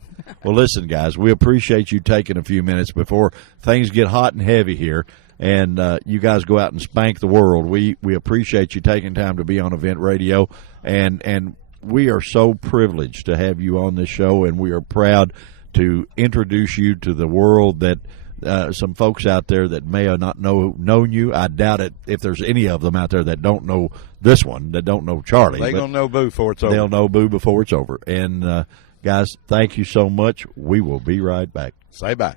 Well, listen, guys, we appreciate you taking a few minutes before things get hot and heavy here, and you guys go out and spank the world. We appreciate you taking time to be on Event Radio, and we are so privileged to have you on this show, and we are proud to introduce you to the world that some folks out there that may have not known you. I doubt it if there's any of them out there that don't know this one, that don't know Charlie. They're going to know Boo before it's over. They'll know Boo before it's over. And, guys, thank you so much. We will be right back. Say bye.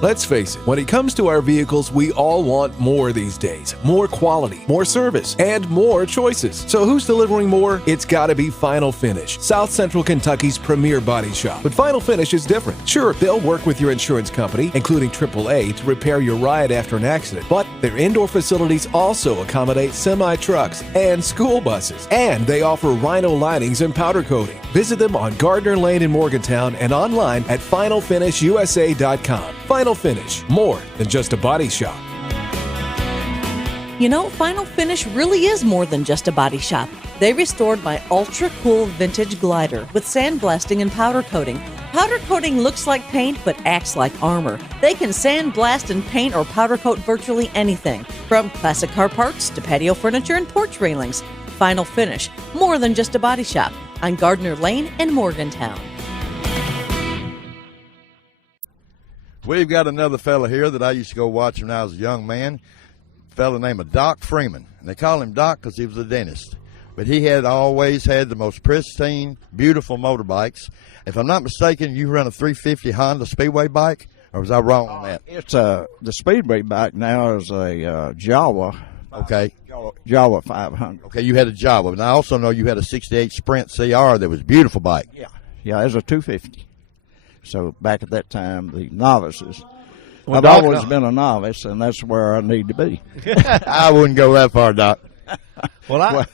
Let's face it, when it comes to our vehicles, we all want more these days. More quality, more service, and more choices. So who's delivering more? It's gotta be Final Finish, South Central Kentucky's premier body shop. But Final Finish is different. Sure, they'll work with your insurance company, including AAA, to repair your ride after an accident. But their indoor facilities also accommodate semi-trucks and school buses. And they offer Rhino linings and powder coating. Visit them on Gardner Lane in Morgantown and online at finalfinishusa.com. Final Finish, more than just a body shop. You know, Final Finish really is more than just a body shop. They restored my ultra cool vintage glider with sandblasting and powder coating. Powder coating looks like paint but acts like armor. They can sandblast and paint or powder coat virtually anything, from classic car parts to patio furniture and porch railings. Final Finish, more than just a body shop, on Gardner Lane in Morgantown. We've got another fella here that I used to go watch when I was a young man, a fella named Doc Freeman. And they call him Doc because he was a dentist. But he had always had the most pristine, beautiful motorbikes. If I'm not mistaken, you run a 350 Honda Speedway bike, or was I wrong on that? It's the Speedway bike now is a Jawa. Okay. Jawa 500. Okay, you had a Jawa. And I also know you had a 68 Sprint CR that was a beautiful bike. Yeah, it was a 250. So back at that time, the novices. Well, I've Doc, always been a novice, and that's where I need to be. I wouldn't go that far, Doc. Well,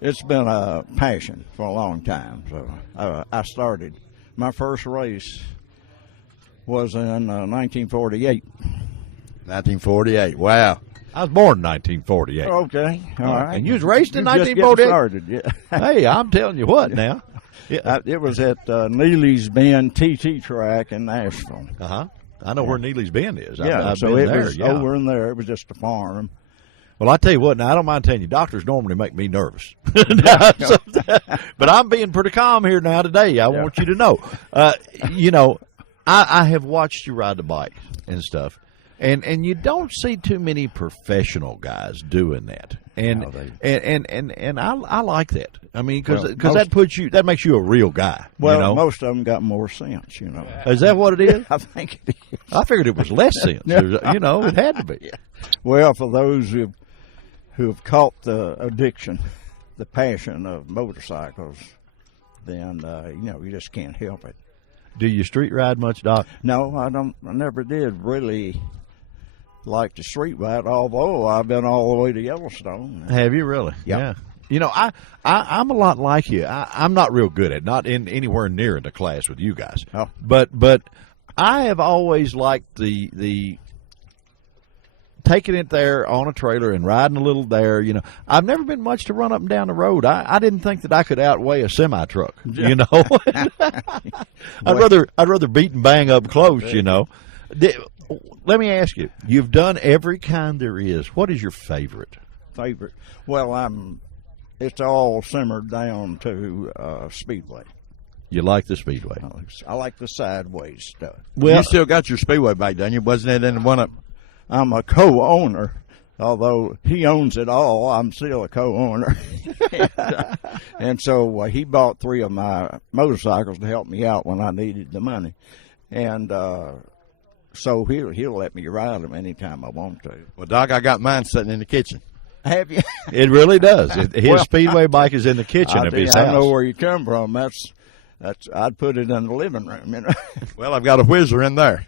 it's been a passion for a long time. So I started. My first race was in 1948. 1948. Wow. I was born in 1948. Okay, all right. And you was raised in You're just 1948? getting started, yeah. Hey, I'm telling you what now. It was at Neely's Bend TT track in Nashville. Uh-huh. I know where Neely's Bend is. Yeah, I've so been it there, was yeah. over in there. It was just a farm. Well, I tell you what, now, I don't mind telling you, doctors normally make me nervous. But I'm being pretty calm here now today. I want you to know. You know, I have watched you ride the bike and stuff, and you don't see too many professional guys doing that. And I like that. I mean, because that makes you a real guy. Well, you know? most of them got more sense, you know. Is that what it is? I think it is. I figured it was less sense. You know, it had to be. Well, for those who have caught the addiction, the passion of motorcycles, then you just can't help it. Do you street ride much, Doc? No, I don't. I never did really like to street ride, although I've been all the way to Yellowstone. Have you really? Yep. Yeah. You know, I'm a lot like you. I'm not real good at it, not in anywhere near in the class with you guys. Oh. But I have always liked the taking it there on a trailer and riding a little there. You know, I've never been much to run up and down the road. I didn't think that I could outweigh a semi truck. You know, I'd rather beat and bang up close. You know. Let me ask you: you've done every kind there is. What is your favorite? Well, it's all simmered down to Speedway. You like the Speedway? I like the sideways stuff. Well, you still got your Speedway bike, don't you? Wasn't it in one of? I'm a co-owner, although he owns it all. I'm still a co-owner, and so he bought 3 of my motorcycles to help me out when I needed the money, and so he'll let me ride them anytime I want to. Well, Doc, I got mine sitting in the kitchen. Have you? It really does. His Speedway bike is in the kitchen of his house. I know where you come from. I'd put it in the living room. You know? Well, I've got a Whizzer in there.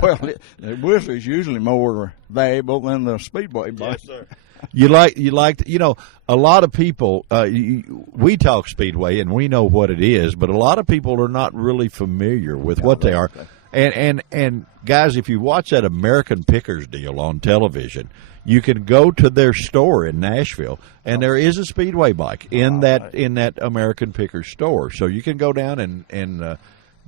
Well, the Whizzer is usually more valuable than the Speedway bike. Yes, sir. You like, a lot of people, we talk Speedway and we know what it is, but a lot of people are not really familiar with what they are. And guys, if you watch that American Pickers deal on television, you can go to their store in Nashville, and there is a Speedway bike in that American Pickers store. So you can go down and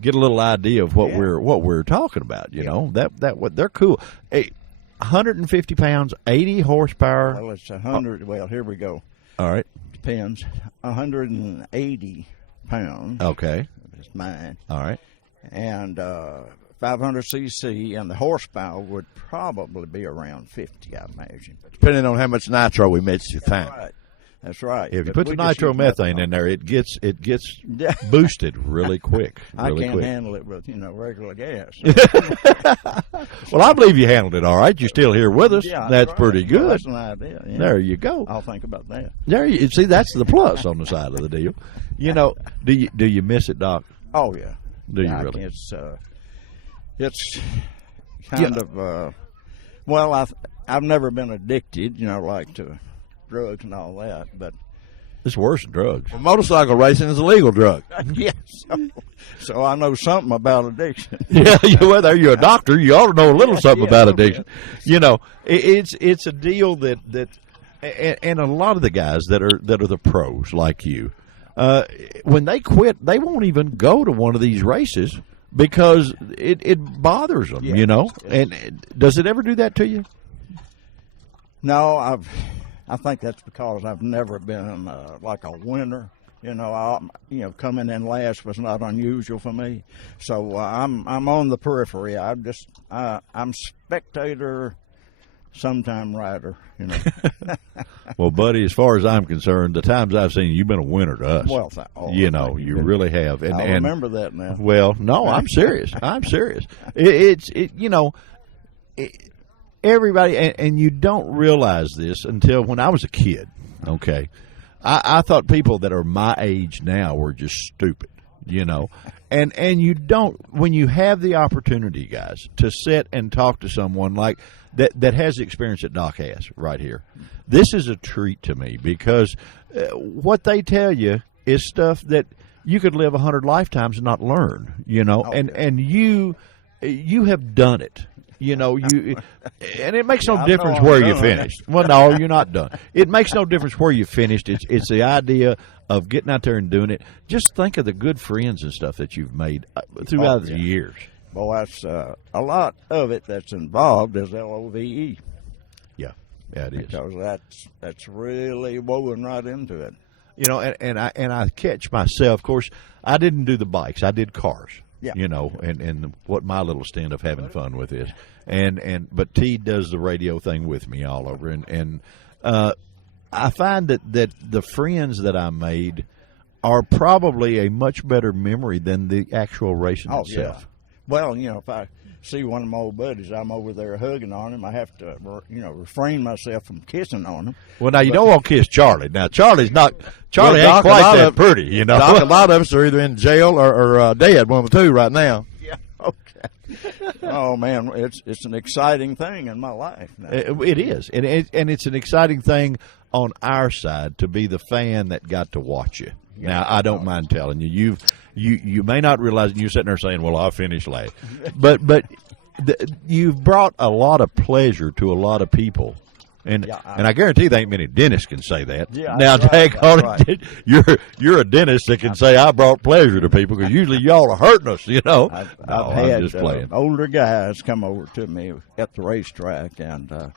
get a little idea of what we're talking about. You know, they're cool. Hey, 150 pounds, 80 horsepower. Well, it's 100. Well, here we go. All right. Depends. 180 pounds. Okay. It's mine. All right. And 500 cc, and the horsepower would probably be around 50, I imagine. Depending on how much nitro we mix at the time. Right. That's right. If you But put the we just use nitromethane in there, it gets boosted really quick. I really can't quick. handle it with regular gas. Well, I believe you handled it all right. You're still here with us. Yeah, that's right. pretty Well, good. that's an idea. Yeah. There you go. I'll think about that. There you see. That's the plus on the side of the deal. You know, do you miss it, Doc? Oh yeah. Do you Yeah, really? It's kind of well, I've never been addicted, like to drugs and all that, but it's worse than drugs. Well, motorcycle racing is a legal drug. yes. So I know something about addiction. Yeah, whether you're a doctor, you ought to know a little something about addiction. You know, it's a deal that and a lot of the guys that are the pros like you, when they quit, they won't even go to one of these races because it bothers them. Yeah. You know, and does it ever do that to you? No, I think that's because I've never been like a winner. Coming in last was not unusual for me. So I'm on the periphery. I'm spectator, sometime rider. Well, buddy, as far as I'm concerned, the times I've seen you, you've been a winner to us. Well, you really have. And, I remember that now. Well, no, I'm serious. I'm serious. Everybody, and you don't realize this until when I was a kid, okay? I thought people that are my age now were just stupid, and you don't, when you have the opportunity, guys, to sit and talk to someone like that has the experience that Doc has right here. This is a treat to me because what they tell you is stuff that you could live 100 lifetimes and not learn, and you have done it. And it makes no difference where you finished. Well, no, you're not done. It makes no difference where you finished. It's the idea of getting out there and doing it. Just think of the good friends and stuff that you've made throughout the years. Well, that's a lot of it that's involved is LOVE. Yeah, it is. Because that's really woven right into it. And I catch myself. Of course, I didn't do the bikes. I did cars. Yeah. And what my little stint of having fun with is, but T does the radio thing with me all over, and I find that the friends that I made are probably a much better memory than the actual racing itself. Yeah. Well, if I see one of my old buddies, I'm over there hugging on him. I have to, refrain myself from kissing on him. Well, now you don't want to kiss Charlie. Now Charlie ain't quite that pretty, Doc, a lot of us are either in jail or dead, one of the two right now. Yeah. Okay. Oh man, it's an exciting thing in my life now. It is, and it's an exciting thing on our side to be the fan that got to watch you. Yeah. Now I don't mind telling you, you may not realize it, you're sitting there saying, "Well, I finished last," but you've brought a lot of pleasure to a lot of people. And I guarantee there ain't many dentists can say that. Yeah, now, right, right. You're a dentist that can say I brought pleasure to people because usually y'all are hurting us, I've had older guys come over to me at the racetrack, and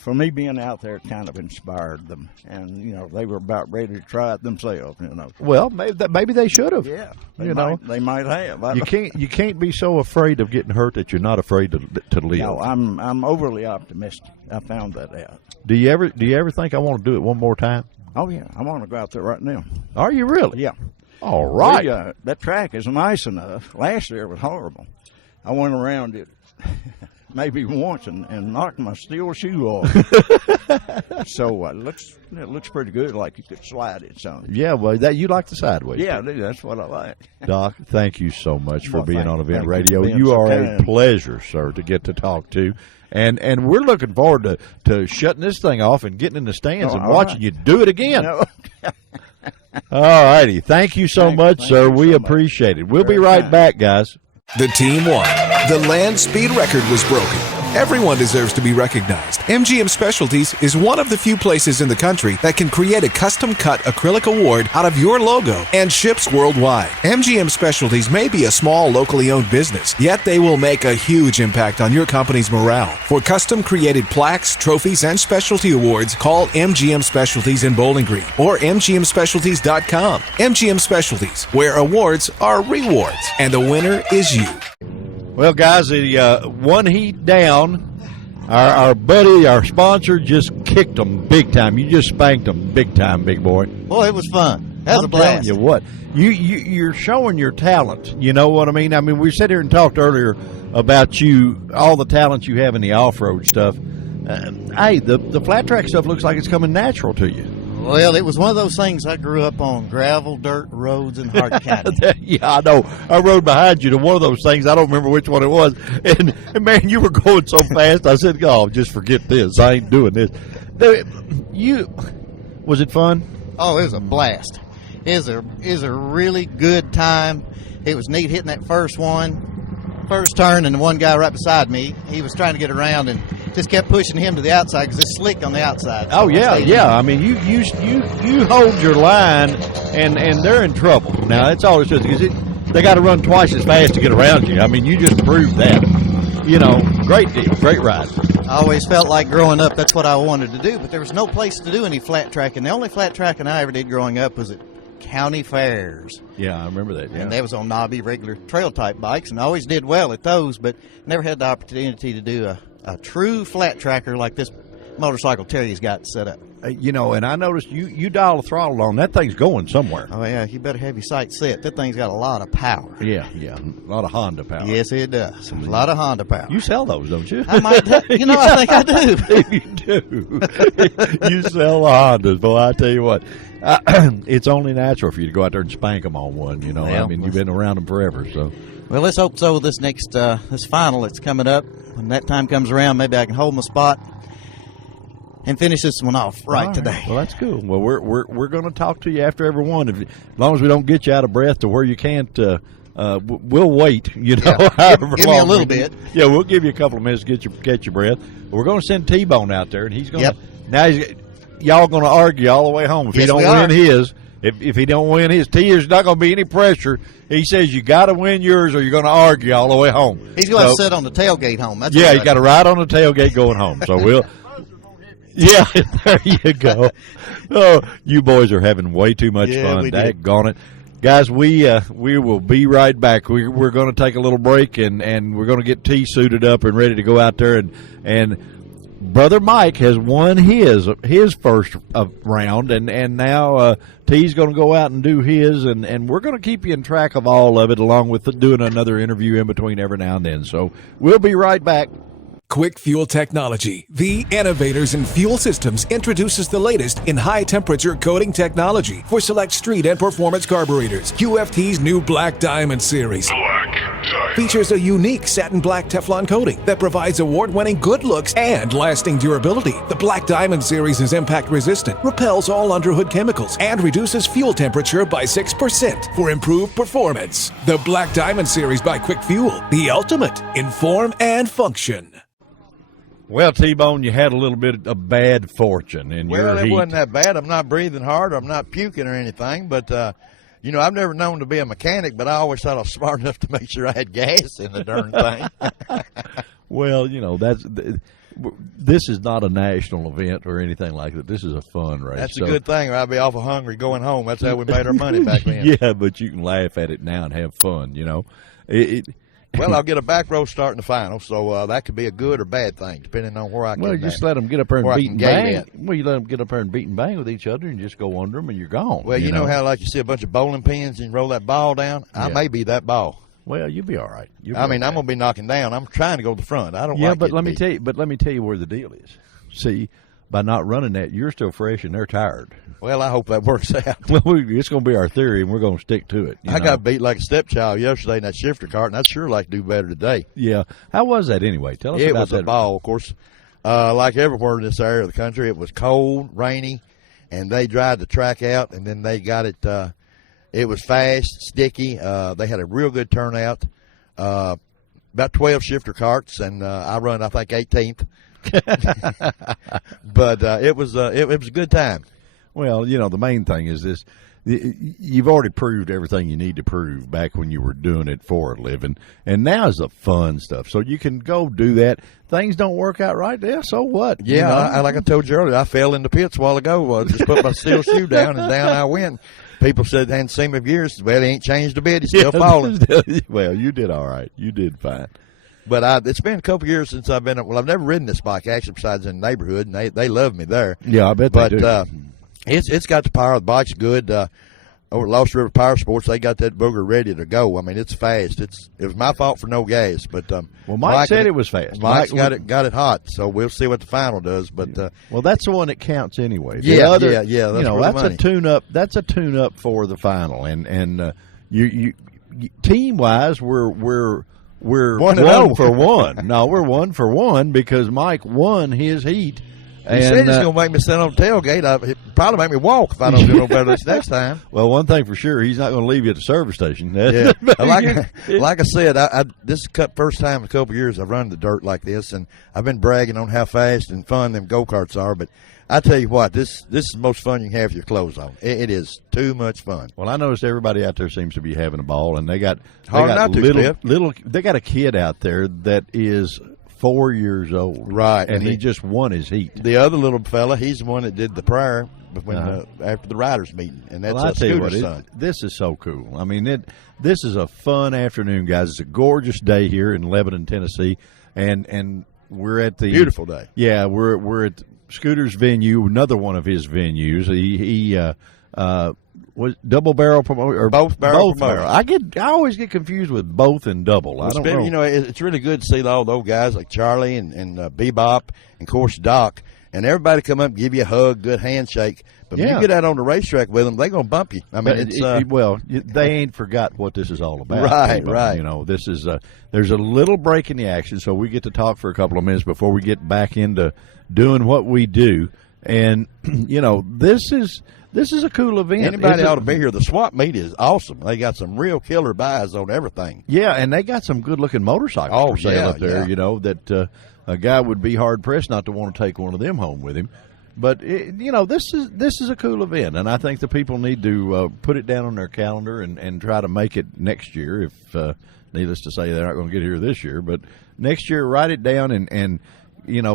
for me being out there, it kind of inspired them, and they were about ready to try it themselves. Well, maybe they should have. Yeah, they might have. You can't be so afraid of getting hurt that you're not afraid to live. No, I'm overly optimistic. I found that out. Do you ever think I want to do it one more time? Oh yeah, I want to go out there right now. Are you really? Yeah. All right. That track is nice enough. Last year it was horrible. I went around it maybe once and knocked my steel shoe off. So it looks pretty good, like you could slide it some. Yeah, well, you like the sideways. Yeah, I do. That's what I like. Doc, thank you so much for Well, being on Event thank you Radio. for being You so are kind. a pleasure, sir, to get to talk to. And we're looking forward to shutting this thing off and getting in the stands and all watching right. you do it again. No. All righty. Thank you so much, thank sir. you We so much. appreciate it. We'll be Very right kind. back, guys. The team won. The land speed record was broken. Everyone deserves to be recognized. MGM Specialties is one of the few places in the country that can create a custom-cut acrylic award out of your logo and ships worldwide. MGM Specialties may be a small, locally owned business, yet they will make a huge impact on your company's morale. For custom-created plaques, trophies, and specialty awards, call MGM Specialties in Bowling Green or mgmspecialties.com. MGM Specialties, where awards are rewards, and the winner is you. Well, guys, the one heat down, our buddy, our sponsor, just kicked them big time. You just spanked them big time, big boy. Boy, it was fun. That was I'm a blast. telling you what, you're showing your talent. You know what I mean? I mean, we sat here and talked earlier about all the talent you have in the off-road stuff. Hey, the flat track stuff looks like it's coming natural to you. Well, it was one of those things. I grew up on gravel, dirt roads in Hart County. Yeah, I know. I rode behind you to one of those things. I don't remember which one it was. And man, you were going so fast. I said, "Oh, just forget this. I ain't doing this." Was it fun? Oh, it was a blast. It was a really good time. It was neat hitting that first turn, and the one guy right beside me, he was trying to get around and just kept pushing him to the outside because it's slick on the outside. Oh yeah. I mean, you hold your line, and they're in trouble. Now that's all it says because they got to run twice as fast to get around you. I mean, you just proved that. You know, great deal, great ride. I always felt like growing up that's what I wanted to do, but there was no place to do any flat tracking. The only flat tracking I ever did growing up was at county fairs. Yeah, I remember that. Yeah. And that was on knobby, regular trail type bikes, and I always did well at those, but never had the opportunity to do a true flat tracker like this motorcycle Terry's got set up. You know, and I noticed you dial the throttle on. That thing's going somewhere. Oh, yeah, you better have your sights set. That thing's got a lot of power. Yeah, a lot of Honda power. Yes, it does. A lot of Honda power. You sell those, don't you? I might, I think I do. You do. You sell the Hondas, boy. I tell you what, it's only natural for you to go out there and spank them on one. You know, Well, I mean, you've been around them forever, so. Well, let's hope so. This next this final that's coming up, when that time comes around, maybe I can hold my spot and finish this one off right today. Well, that's cool. Well, we're going to talk to you after every one. As long as we don't get you out of breath to where you can't, we'll wait. You know, Yeah. Give me a little bit. Yeah, we'll give you a couple of minutes to get your breath. We're going to send T-Bone out there, and he's going to. Now y'all going to argue all the way home if he don't win his. If he don't win his, there's not going to be any pressure. He says you got to win yours, or you're going to argue all the way home. He's going to sit on the tailgate home. That's yeah, what you got to ride on the tailgate going home. So we'll. Yeah, there you go. Oh, you boys are having way too much fun. Daggone it. Guys, we will be right back. We're going to take a little break, and we're going to get T suited up and ready to go out there. And Brother Mike has won his first round, and now T's going to go out and do his, and we're going to keep you in track of all of it, along with doing another interview in between every now and then. So we'll be right back. Quick Fuel Technology, the innovators in fuel systems, introduces the latest in high-temperature coating technology for select street and performance carburetors. QFT's new Black Diamond series features a unique satin black Teflon coating that provides award-winning good looks and lasting durability. The Black Diamond series is impact-resistant, repels all underhood chemicals, and reduces fuel temperature by 6% for improved performance. The Black Diamond series by Quick Fuel, the ultimate in form and function. Well, T-Bone, you had a little bit of bad fortune in your heat. It wasn't that bad. I'm not breathing hard. I'm not puking or anything. But, I've never known to be a mechanic, but I always thought I was smart enough to make sure I had gas in the darn thing. Well, this is not a national event or anything like that. This is a fun race. That's a good thing, or I'd be awful hungry going home. That's how we made our money back then. Yeah, but you can laugh at it now and have fun, Well, I'll get a back row start in the final, so that could be a good or bad thing, depending on where I can. Well, just let them get up there and beat and bang. Well, you let them get up there and beat and bang with each other and just go under them and you're gone. Well, you know how, like, you see a bunch of bowling pins and you roll that ball down? I may be that ball. Well, you'll be all right. I'm going to be knocking down. I'm trying to go to the front. I don't like but let me tell you. But let me tell you where the deal is. See, by not running that, you're still fresh and they're tired. Well, I hope that works out. Well, it's going to be our theory, and we're going to stick to it. I got beat like a stepchild yesterday in that shifter cart, and I'd sure like to do better today. Yeah. How was that anyway? Tell us about that. It was a ball, of course. Like everywhere in this area of the country, it was cold, rainy, and they dried the track out, and then they got it. It was fast, sticky. They had a real good turnout. About 12 shifter carts, and I run, I think, 18th. But it was a good time. Well, the main thing is this. You've already proved everything you need to prove back when you were doing it for a living, and now is the fun stuff. So you can go do that. Things don't work out right there, so what? Yeah, like I told you earlier, I fell in the pits a while ago. I just put my steel shoe down, and down I went. People said they hadn't seen me for years. Well, he ain't changed a bit. He's still falling. Well, you did all right. You did fine. But it's been a couple of years since I've been. Well, I've never ridden this bike actually, besides in the neighborhood, and they love me there. Yeah, I bet they do. But it's got the power. The bike's good. Over at Lost River Power Sports, they got that booger ready to go. I mean, it's fast. It was my fault for no gas, but well, Mike said it was fast. Mike's got it hot. So we'll see what the final does. But well, that's the one that counts anyway. Yeah. That's a tune-up. That's a tune-up for the final, and you team wise, we're 1 for 1. No, we're 1 for 1 because Mike won his heat. He said he's going to make me sit on the tailgate. He'd probably make me walk if I don't do no better this next time. Well, one thing for sure, he's not going to leave you at the service station. Yeah. like I said, this is the first time in a couple of years I've run the dirt like this, and I've been bragging on how fast and fun them go-karts are, but I tell you what, this is the most fun you can have with your clothes on. It is too much fun. Well, I noticed everybody out there seems to be having a ball, and they got a kid out there that is 4 years old, right? And he just won his heat. The other little fella, he's the one that did the prayer after the riders meeting, and that's Scooter's son. This is so cool. I mean, this is a fun afternoon, guys. It's a gorgeous day here in Lebanon, Tennessee, and we're at the beautiful day. Yeah, we're at Scooter's venue, another one of his venues. He was double barrel promoter or both barrel promoter. I always get confused with both and double. I don't know. It's really good to see all those guys like Charlie and Bebop and of course Doc and everybody come up and give you a hug, good handshake. But when you get out on the racetrack with them, they're gonna bump you. I mean, they ain't forgot what this is all about. Right. This is there's a little break in the action, so we get to talk for a couple of minutes before we get back into doing what we do. And this is a cool event. Anybody ought to be here. The swap meet is awesome. They got some real killer buys on everything. Yeah, and they got some good-looking motorcycles for sale up there, that a guy would be hard-pressed not to want to take one of them home with him. But, this is a cool event, and I think the people need to put it down on their calendar and try to make it next year if, needless to say, they're not going to get here this year. But next year, write it down and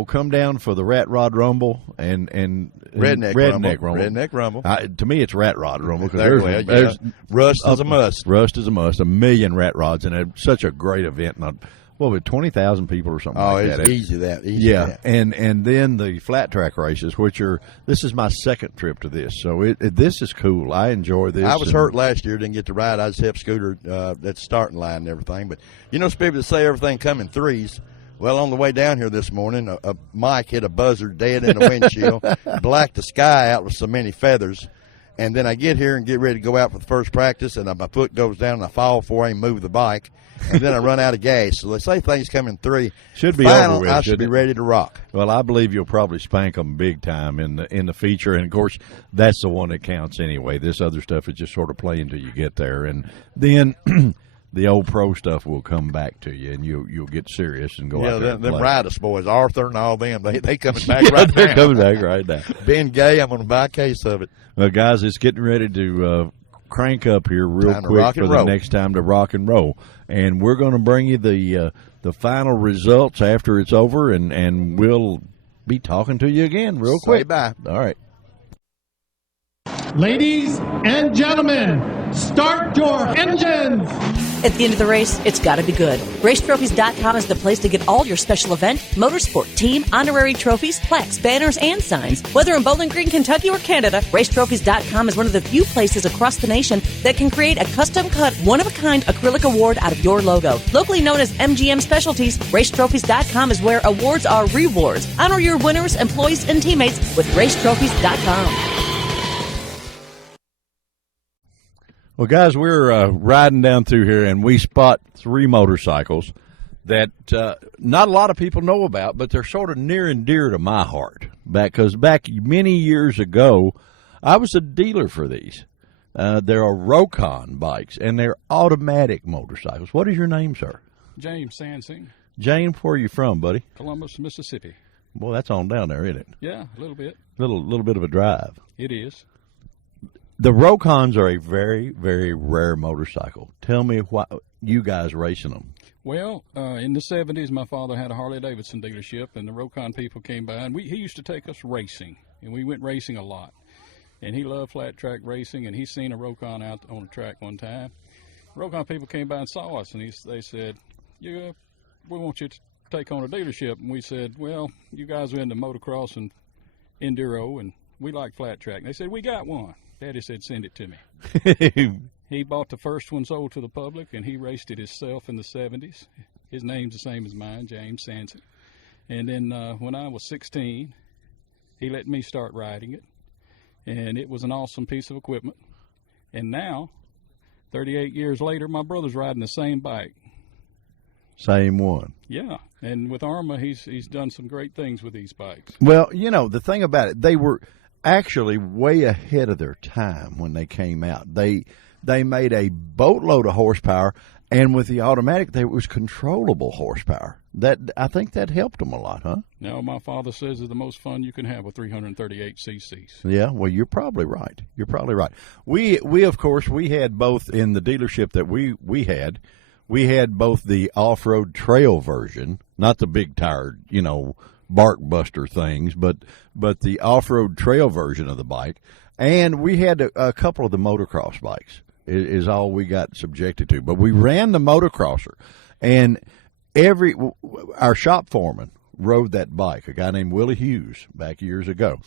come down for the Rat Rod Rumble and Redneck Rumble. Redneck Rumble. To me, it's Rat Rod Rumble because there's Rust is a must. Rust is a must. 1 million rat rods, and it's such a great event. With 20,000 people or something like that. Oh, it's easy that. Yeah, and then the flat track races, this is my second trip to this, so this is cool. I enjoy this. I was hurt last year, didn't get to ride. I just helped Scooter at the starting line and everything. But some people that say everything come in threes. Well, on the way down here this morning, a Mike hit a buzzard dead in the windshield, blacked the sky out with so many feathers. And then I get here and get ready to go out for the first practice, and my foot goes down, and I fall before I even move the bike. And then I run out of gas. So they say things come in three. Should be final, over with. I should be ready to rock. Well, I believe you'll probably spank them big time in the feature, and of course that's the one that counts anyway. This other stuff is just sort of play until you get there, and then the old pro stuff will come back to you, and you'll get serious and go out there. Them Riders boys, Arthur and all them, they coming back right now. They're coming back right now. Ben Gay, I'm going to buy a case of it. Well, guys, it's getting ready to crank up here real quick for the next time to rock and roll. And we're going to bring you the final results after it's over, and we'll be talking to you again real quick. Bye. All right. Ladies and gentlemen, start your engines! At the end of the race, it's got to be good. RaceTrophies.com is the place to get all your special event, motorsport, team, honorary trophies, plaques, banners, and signs. Whether in Bowling Green, Kentucky, or Canada, RaceTrophies.com is one of the few places across the nation that can create a custom-cut, one-of-a-kind acrylic award out of your logo. Locally known as MGM Specialties, RaceTrophies.com is where awards are rewards. Honor your winners, employees, and teammates with RaceTrophies.com. Well, guys, we're riding down through here, and we spot 3 motorcycles that not a lot of people know about, but they're sort of near and dear to my heart. Because back many years ago, I was a dealer for these. They're a Rokon bikes, and they're automatic motorcycles. What is your name, sir? James Sansing. James, where are you from, buddy? Columbus, Mississippi. Well, that's on down there, isn't it? Yeah, a little bit. Little bit of a drive. It is. The Rokons are a very, very rare motorcycle. Tell me why you guys racing them. Well, in the 70s, my father had a Harley-Davidson dealership, and the Rokon people came by, and he used to take us racing, and we went racing a lot. And he loved flat track racing, and he seen a Rokon out on the track one time. Rokon people came by and saw us, and they said, "Yeah, we want you to take on a dealership." And we said, "Well, you guys are into motocross and enduro, and we like flat track." And they said, "We got one." Daddy said, "Send it to me." He bought the first one sold to the public, and he raced it himself in the 70s. His name's the same as mine, James Sanson. And then when I was 16, he let me start riding it, and it was an awesome piece of equipment. And now, 38 years later, my brother's riding the same bike. Same one. Yeah, and with Arma, he's done some great things with these bikes. Well, you know, the thing about it, they were actually way ahead of their time when they came out. They made a boatload of horsepower, and with the automatic, there was controllable horsepower. I think that helped them a lot, huh? No, my father says it's the most fun you can have with 338 cc's. Yeah, well, you're probably right. You're probably right. We of course, we had both in the dealership that we had. We had both the off-road trail version, not the big tired, bark buster things, but the off-road trail version of the bike, and we had a couple of the motocross bikes is all we got subjected to. But we ran the motocrosser, and our shop foreman rode that bike, a guy named Willie Hughes, back years ago.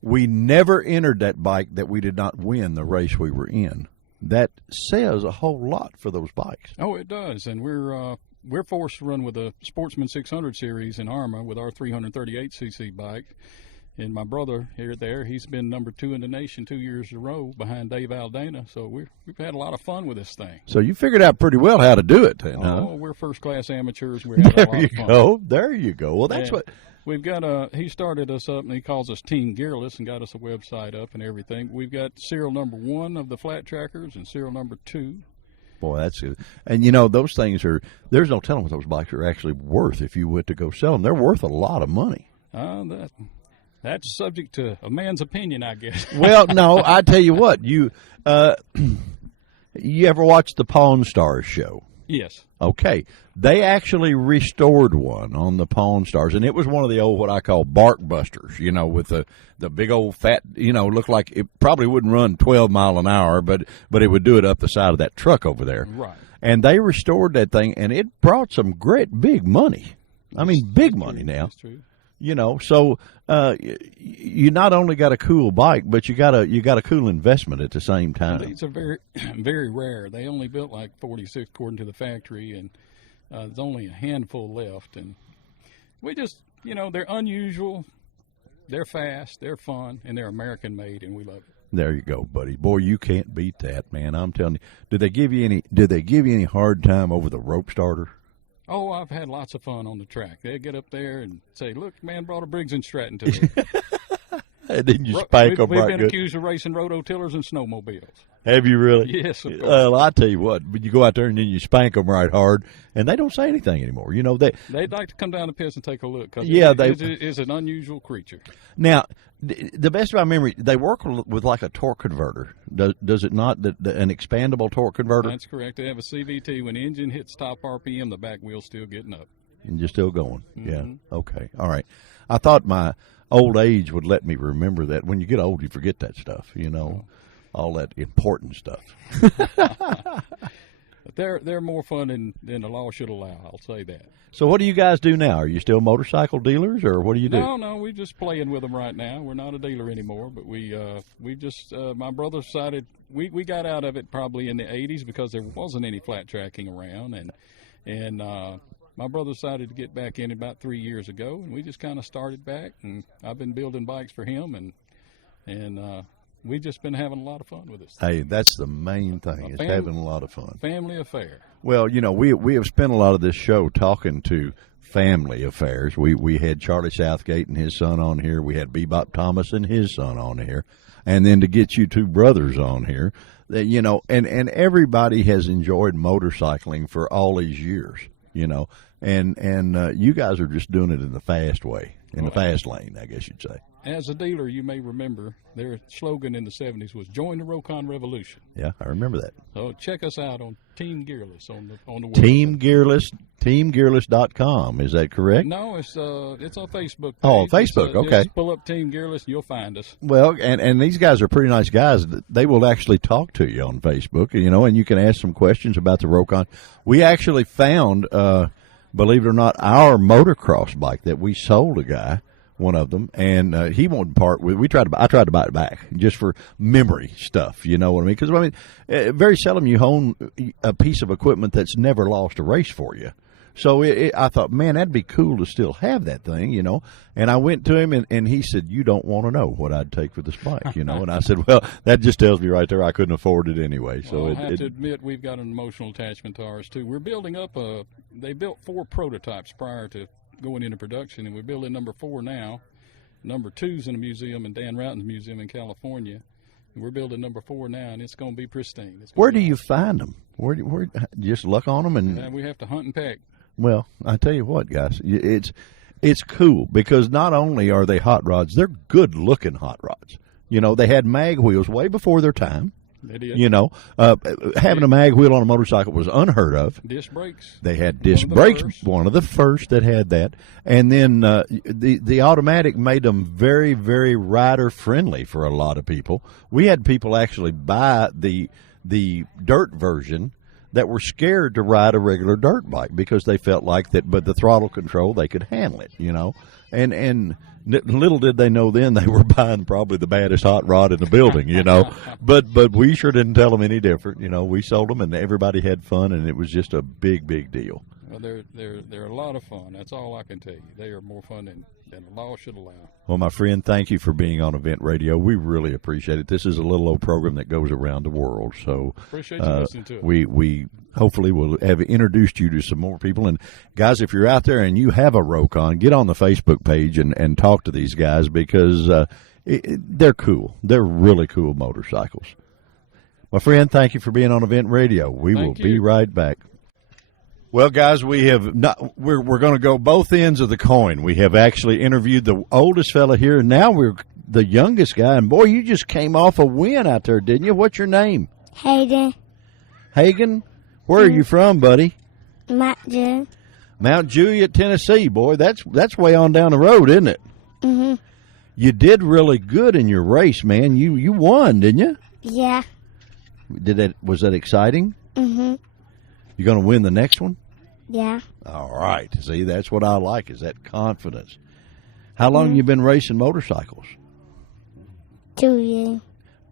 We never entered that bike that we did not win the race we were in. That says a whole lot for those bikes. Oh, it does, and we're forced to run with the Sportsman 600 series in Arma with our 338cc bike. And my brother he's been number 2 in the nation 2 years in a row behind Dave Aldana. So we've had a lot of fun with this thing. So you figured out pretty well how to do it then, huh? Oh, we're first-class amateurs. We're having a lot of fun. There you go. Well, that's what... We've got he started us up, and he calls us Team Gearless, and got us a website up and everything. We've got serial number 1 of the flat trackers and serial number 2. Boy, that's good. And, those things there's no telling what those bikes are actually worth if you went to go sell them. They're worth a lot of money. That's subject to a man's opinion, I guess. Well, no, I tell you what, you ever watch the Pawn Stars show? Yes. Okay. They actually restored one on the Pawn Stars, and it was one of the old, what I call bark busters, with the big old fat, looked like it probably wouldn't run 12 mile an hour, but it would do it up the side of that truck over there. Right. And they restored that thing, and it brought some great big money. I mean, big money now. That's true. So you not only got a cool bike, but you got a cool investment at the same time. These are very, very rare. They only built like 46 according to the factory, and there's only a handful left. And we just, they're unusual, they're fast, they're fun, and they're American made, and we love it. There you go, buddy. Boy, you can't beat that, man. I'm telling you. Did they give you any hard time over the rope starter? Oh, I've had lots of fun on the track. They get up there and say, "Look, man brought a Briggs & Stratton to me." And then you spank them right good. We've been accused of racing rototillers and snowmobiles. Have you really? Yes, of course. Well, I tell you what, but you go out there and then you spank them right hard, and they don't say anything anymore. They'd like to come down the pits and take a look, because it is an unusual creature. Now, the best of my memory, they work with like a torque converter. Does it not? An expandable torque converter? That's correct. They have a CVT. When the engine hits top RPM, the back wheel's still getting up. And you're still going. Mm-hmm. Yeah. Okay. All right. I thought my old age would let me remember that. When you get old, you forget that stuff, all that important stuff. They're more fun than the law should allow. I'll say that. So what do you guys do now? Are you still motorcycle dealers, or what do you do? No, we're just playing with them right now. We're not a dealer anymore, but we just my brother decided we got out of it probably in the 80s because there wasn't any flat tracking around, and my brother decided to get back in about 3 years ago, and we just kind of started back, and I've been building bikes for him, and we've just been having a lot of fun with this. Hey, that's the main thing, is having a lot of fun. Family affair. Well, we have spent a lot of this show talking to family affairs. We had Charlie Southgate and his son on here. We had Bebop Thomas and his son on here. And then to get you two brothers on here, that and everybody has enjoyed motorcycling for all these years, and you guys are just doing it in the fast way, in the fast lane, I guess you'd say. As a dealer, you may remember their slogan in the 70s was "Join the Rokon Revolution." Yeah, I remember that. So check us out on Team Gearless on the web. Team Gearless, teamgearless.com. Is that correct? No, it's on Facebook. Oh, on Facebook. Okay. Just pull up Team Gearless, you'll find us. Well, and these guys are pretty nice guys. They will actually talk to you on Facebook, and you can ask some questions about the Rokon. We actually found, believe it or not, our motocross bike that we sold a guy. One of them, and he won't part with. I tried to buy it back just for memory stuff. You know what I mean? Because very seldom you own a piece of equipment that's never lost a race for you. So I thought, man, that'd be cool to still have that thing, And I went to him, and he said, "You don't want to know what I'd take for this bike, And I said, "Well, that just tells me right there I couldn't afford it anyway." So I have to admit, we've got an emotional attachment to ours too. We're building up They built 4 prototypes prior to going into production, and we're building number 4 now. Number 2's in a museum in Dan Routen's museum in California. And we're building number 4 now, and it's going to be pristine. Where do you find them? Where just look on them and we have to hunt and peck. Well, I tell you what, guys, it's cool because not only are they hot rods, they're good looking hot rods. They had mag wheels way before their time. They did. Having a mag wheel on a motorcycle was unheard of. Disc brakes. They had disc brakes, one of the first that had that. And then the automatic made them very, very rider friendly for a lot of people. We had people actually buy the dirt version that were scared to ride a regular dirt bike because they felt like that, but the throttle control, they could handle it, And little did they know then they were buying probably the baddest hot rod in the building, But we sure didn't tell them any different, We sold them and everybody had fun, and it was just a big, big deal. Well, they're a lot of fun. That's all I can tell you. They are more fun than the law should allow. Well, my friend, thank you for being on Event Radio. We really appreciate it. This is a little old program that goes around the world, so appreciate you listening to it. We hopefully will have introduced you to some more people. And guys, if you're out there and you have a Rokon, get on the Facebook page and talk to these guys because they're cool. They're really cool motorcycles. My friend, thank you for being on Event Radio. We will be right back. Well, guys, we're going to go both ends of the coin. We have actually interviewed the oldest fella here, and now we're the youngest guy. And boy, you just came off a win out there, didn't you? What's your name? Hayden. Hagen? Where are you from, buddy? Mount Juliet. Mount Juliet, Tennessee. Boy, that's way on down the road, isn't it? Mhm. You did really good in your race, man. You won, didn't you? Yeah. Was that exciting? Mhm. You going to win the next one? Yeah. All right. See, that's what I like, is that confidence. How long have you been racing motorcycles? 2 years.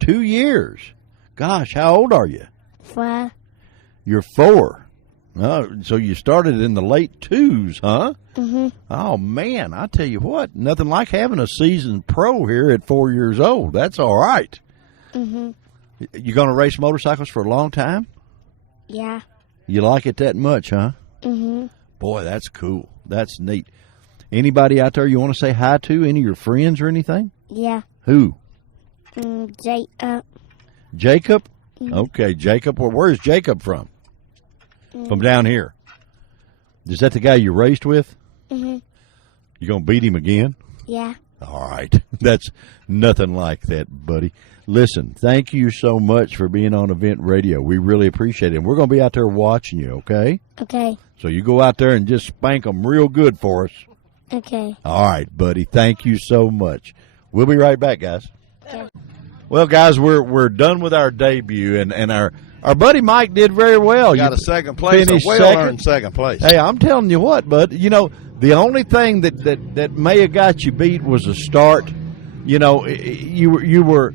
2 years. Gosh, how old are you? 4. You're 4. Oh, so you started in the late 2s, huh? Mhm. Oh, man, I tell you what, nothing like having a seasoned pro here at 4 years old. That's all right. Mhm. You going to race motorcycles for a long time? Yeah. You like it that much, huh? Mhm. Boy, that's cool. That's neat. Anybody out there you want to say hi to? Any of your friends or anything? Yeah. Who? Jacob. Jacob? Mhm. Okay, Jacob. Well, where's Jacob from? Mm. From down here. Is that the guy you raced with? Mhm. You going to beat him again? Yeah. All right. That's nothing like that, buddy. Listen, thank you so much for being on Event Radio. We really appreciate it. And we're going to be out there watching you, okay? Okay. So you go out there and just spank them real good for us. Okay. All right, buddy. Thank you so much. We'll be right back, guys. Okay. Well, guys, we're done with our debut, and our buddy Mike did very well. Got a second place, a finished well-earned second place. Hey, I'm telling you what, bud. You know, the only thing that may have got you beat was a start. You know, you were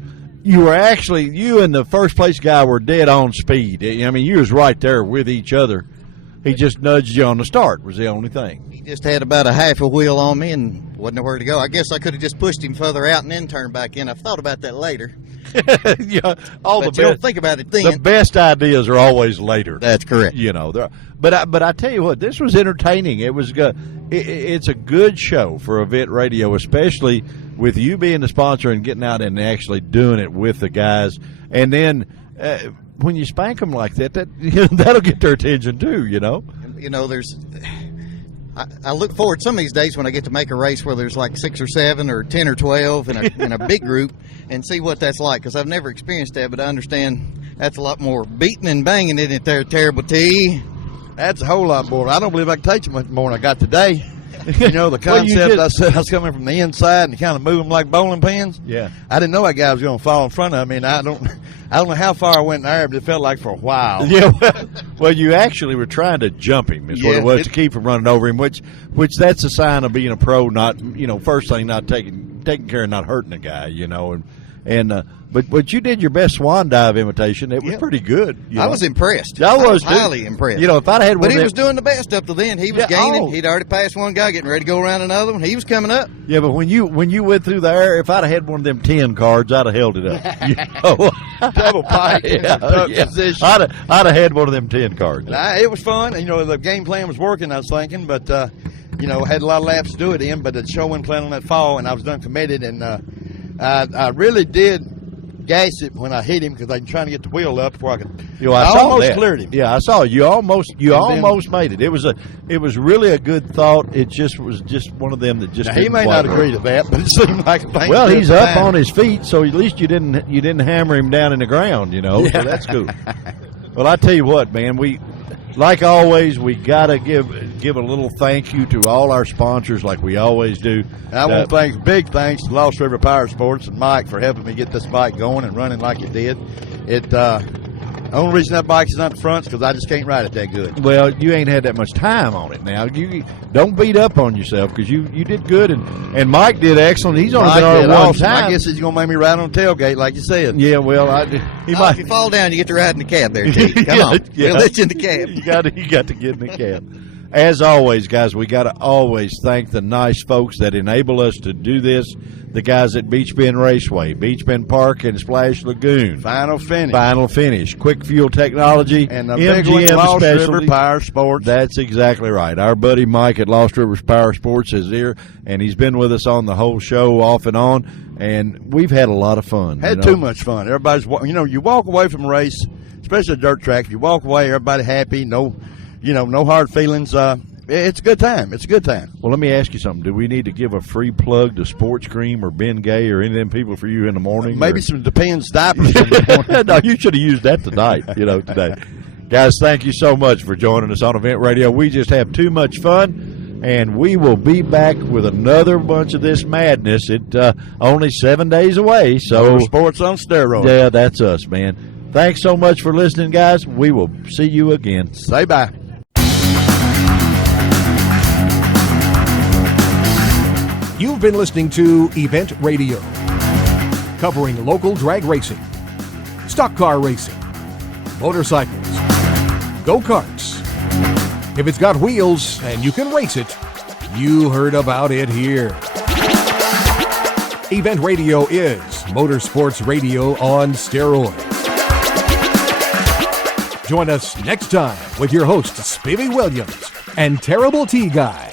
actually, you and the first place guy were dead on speed. I mean, you was right there with each other. He just nudged you on the start was the only thing. He just had about a half a wheel on me and wasn't nowhere to go. I guess I could have just pushed him further out and then turned back in. I've thought about that later. Yeah, But you don't think about it then. The best ideas are always later. That's correct. You know, but I tell you what, this was entertaining. It was good. It's a good show for Event Radio, especially with you being the sponsor and getting out and actually doing it with the guys. And then when you spank them like that, that'll get their attention too. You know. You know, I look forward some of these days when I get to make a race where there's like 6 or 7 or 10 or 12 in a big group and see what that's like, because I've never experienced that, but I understand that's a lot more beating and banging, isn't it there, Terrible T? That's a whole lot more. I don't believe I can take you much more than I got today. You know, the concept I said I was coming from the inside and kind of move them like bowling pins. Yeah. I didn't know that guy was going to fall in front of me, and I don't know how far I went in there, but it felt like for a while. Yeah, well, you actually were trying to jump him, is what it was, to keep from running over him, which that's a sign of being a pro. Not, you know, first thing, not taking care of not hurting a guy, you know, but you did your best swan dive imitation. It was pretty good. I was impressed. I was highly impressed. You know, if I'd had one, but he was doing the best up to then. He was gaining. He'd already passed one guy, getting ready to go around another one. He was coming up. Yeah, but when you went through there, if I'd have had one of them 10 cards, I'd have held it up. You know? Double pike position. I'd have had one of them 10 cards. It was fun. You know, the game plan was working, I was thinking, but you know, had a lot of laps to do it in. But the show went playing on that fall, and I was done committed, and I really did gas it when I hit him because I'm trying to get the wheel up before I could. I almost cleared him. Yeah, I saw you almost made it. It was really a good thought. It was just one of them that just. Now, he may not agree to that, but it seemed like a thing. Well, he's up on his feet, so at least you didn't hammer him down in the ground, you know. Yeah. So that's cool. Well, I tell you what, man, like always, we gotta give a little thank you to all our sponsors, like we always do. I want to thank big thanks to Lost River Power Sports and Mike for helping me get this bike going and running like it did. The only reason that bike is on the front is because I just can't ride it that good. Well, you ain't had that much time on it now. You don't beat up on yourself because you did good, and Mike did excellent. He's only been on it one time. I guess he's going to make me ride on the tailgate like you said. Yeah, well, if you fall down, you get to ride in the cab there, T. Come on. We'll let you in the cab. You got to get in the cab. As always, guys, we got to always thank the nice folks that enable us to do this. The guys at Beach Bend Raceway, Beach Bend Park, and Splash Lagoon. Final Finish. Quick Fuel Technology. And the big one, Lost River Power Sports. That's exactly right. Our buddy Mike at Lost River Power Sports is here, and he's been with us on the whole show off and on, and we've had a lot of fun. Too much fun. Everybody's, you walk away from a race, especially a dirt track, you walk away, everybody happy, no hard feelings. It's a good time. It's a good time. Well, let me ask you something. Do we need to give a free plug to Sports Cream or Ben Gay or any of them people for you in the morning? Maybe some Depends diapers in the morning. No, you should have used that tonight, today. Guys, thank you so much for joining us on Event Radio. We just have too much fun, and we will be back with another bunch of this madness. It's only 7 days away. So Sports on steroids. Yeah, that's us, man. Thanks so much for listening, guys. We will see you again. Say bye. You've been listening to Event Radio, covering local drag racing, stock car racing, motorcycles, go-karts. If it's got wheels and you can race it, you heard about it here. Event Radio is motorsports radio on steroids. Join us next time with your hosts, Spivey Williams and Terrible T Guy.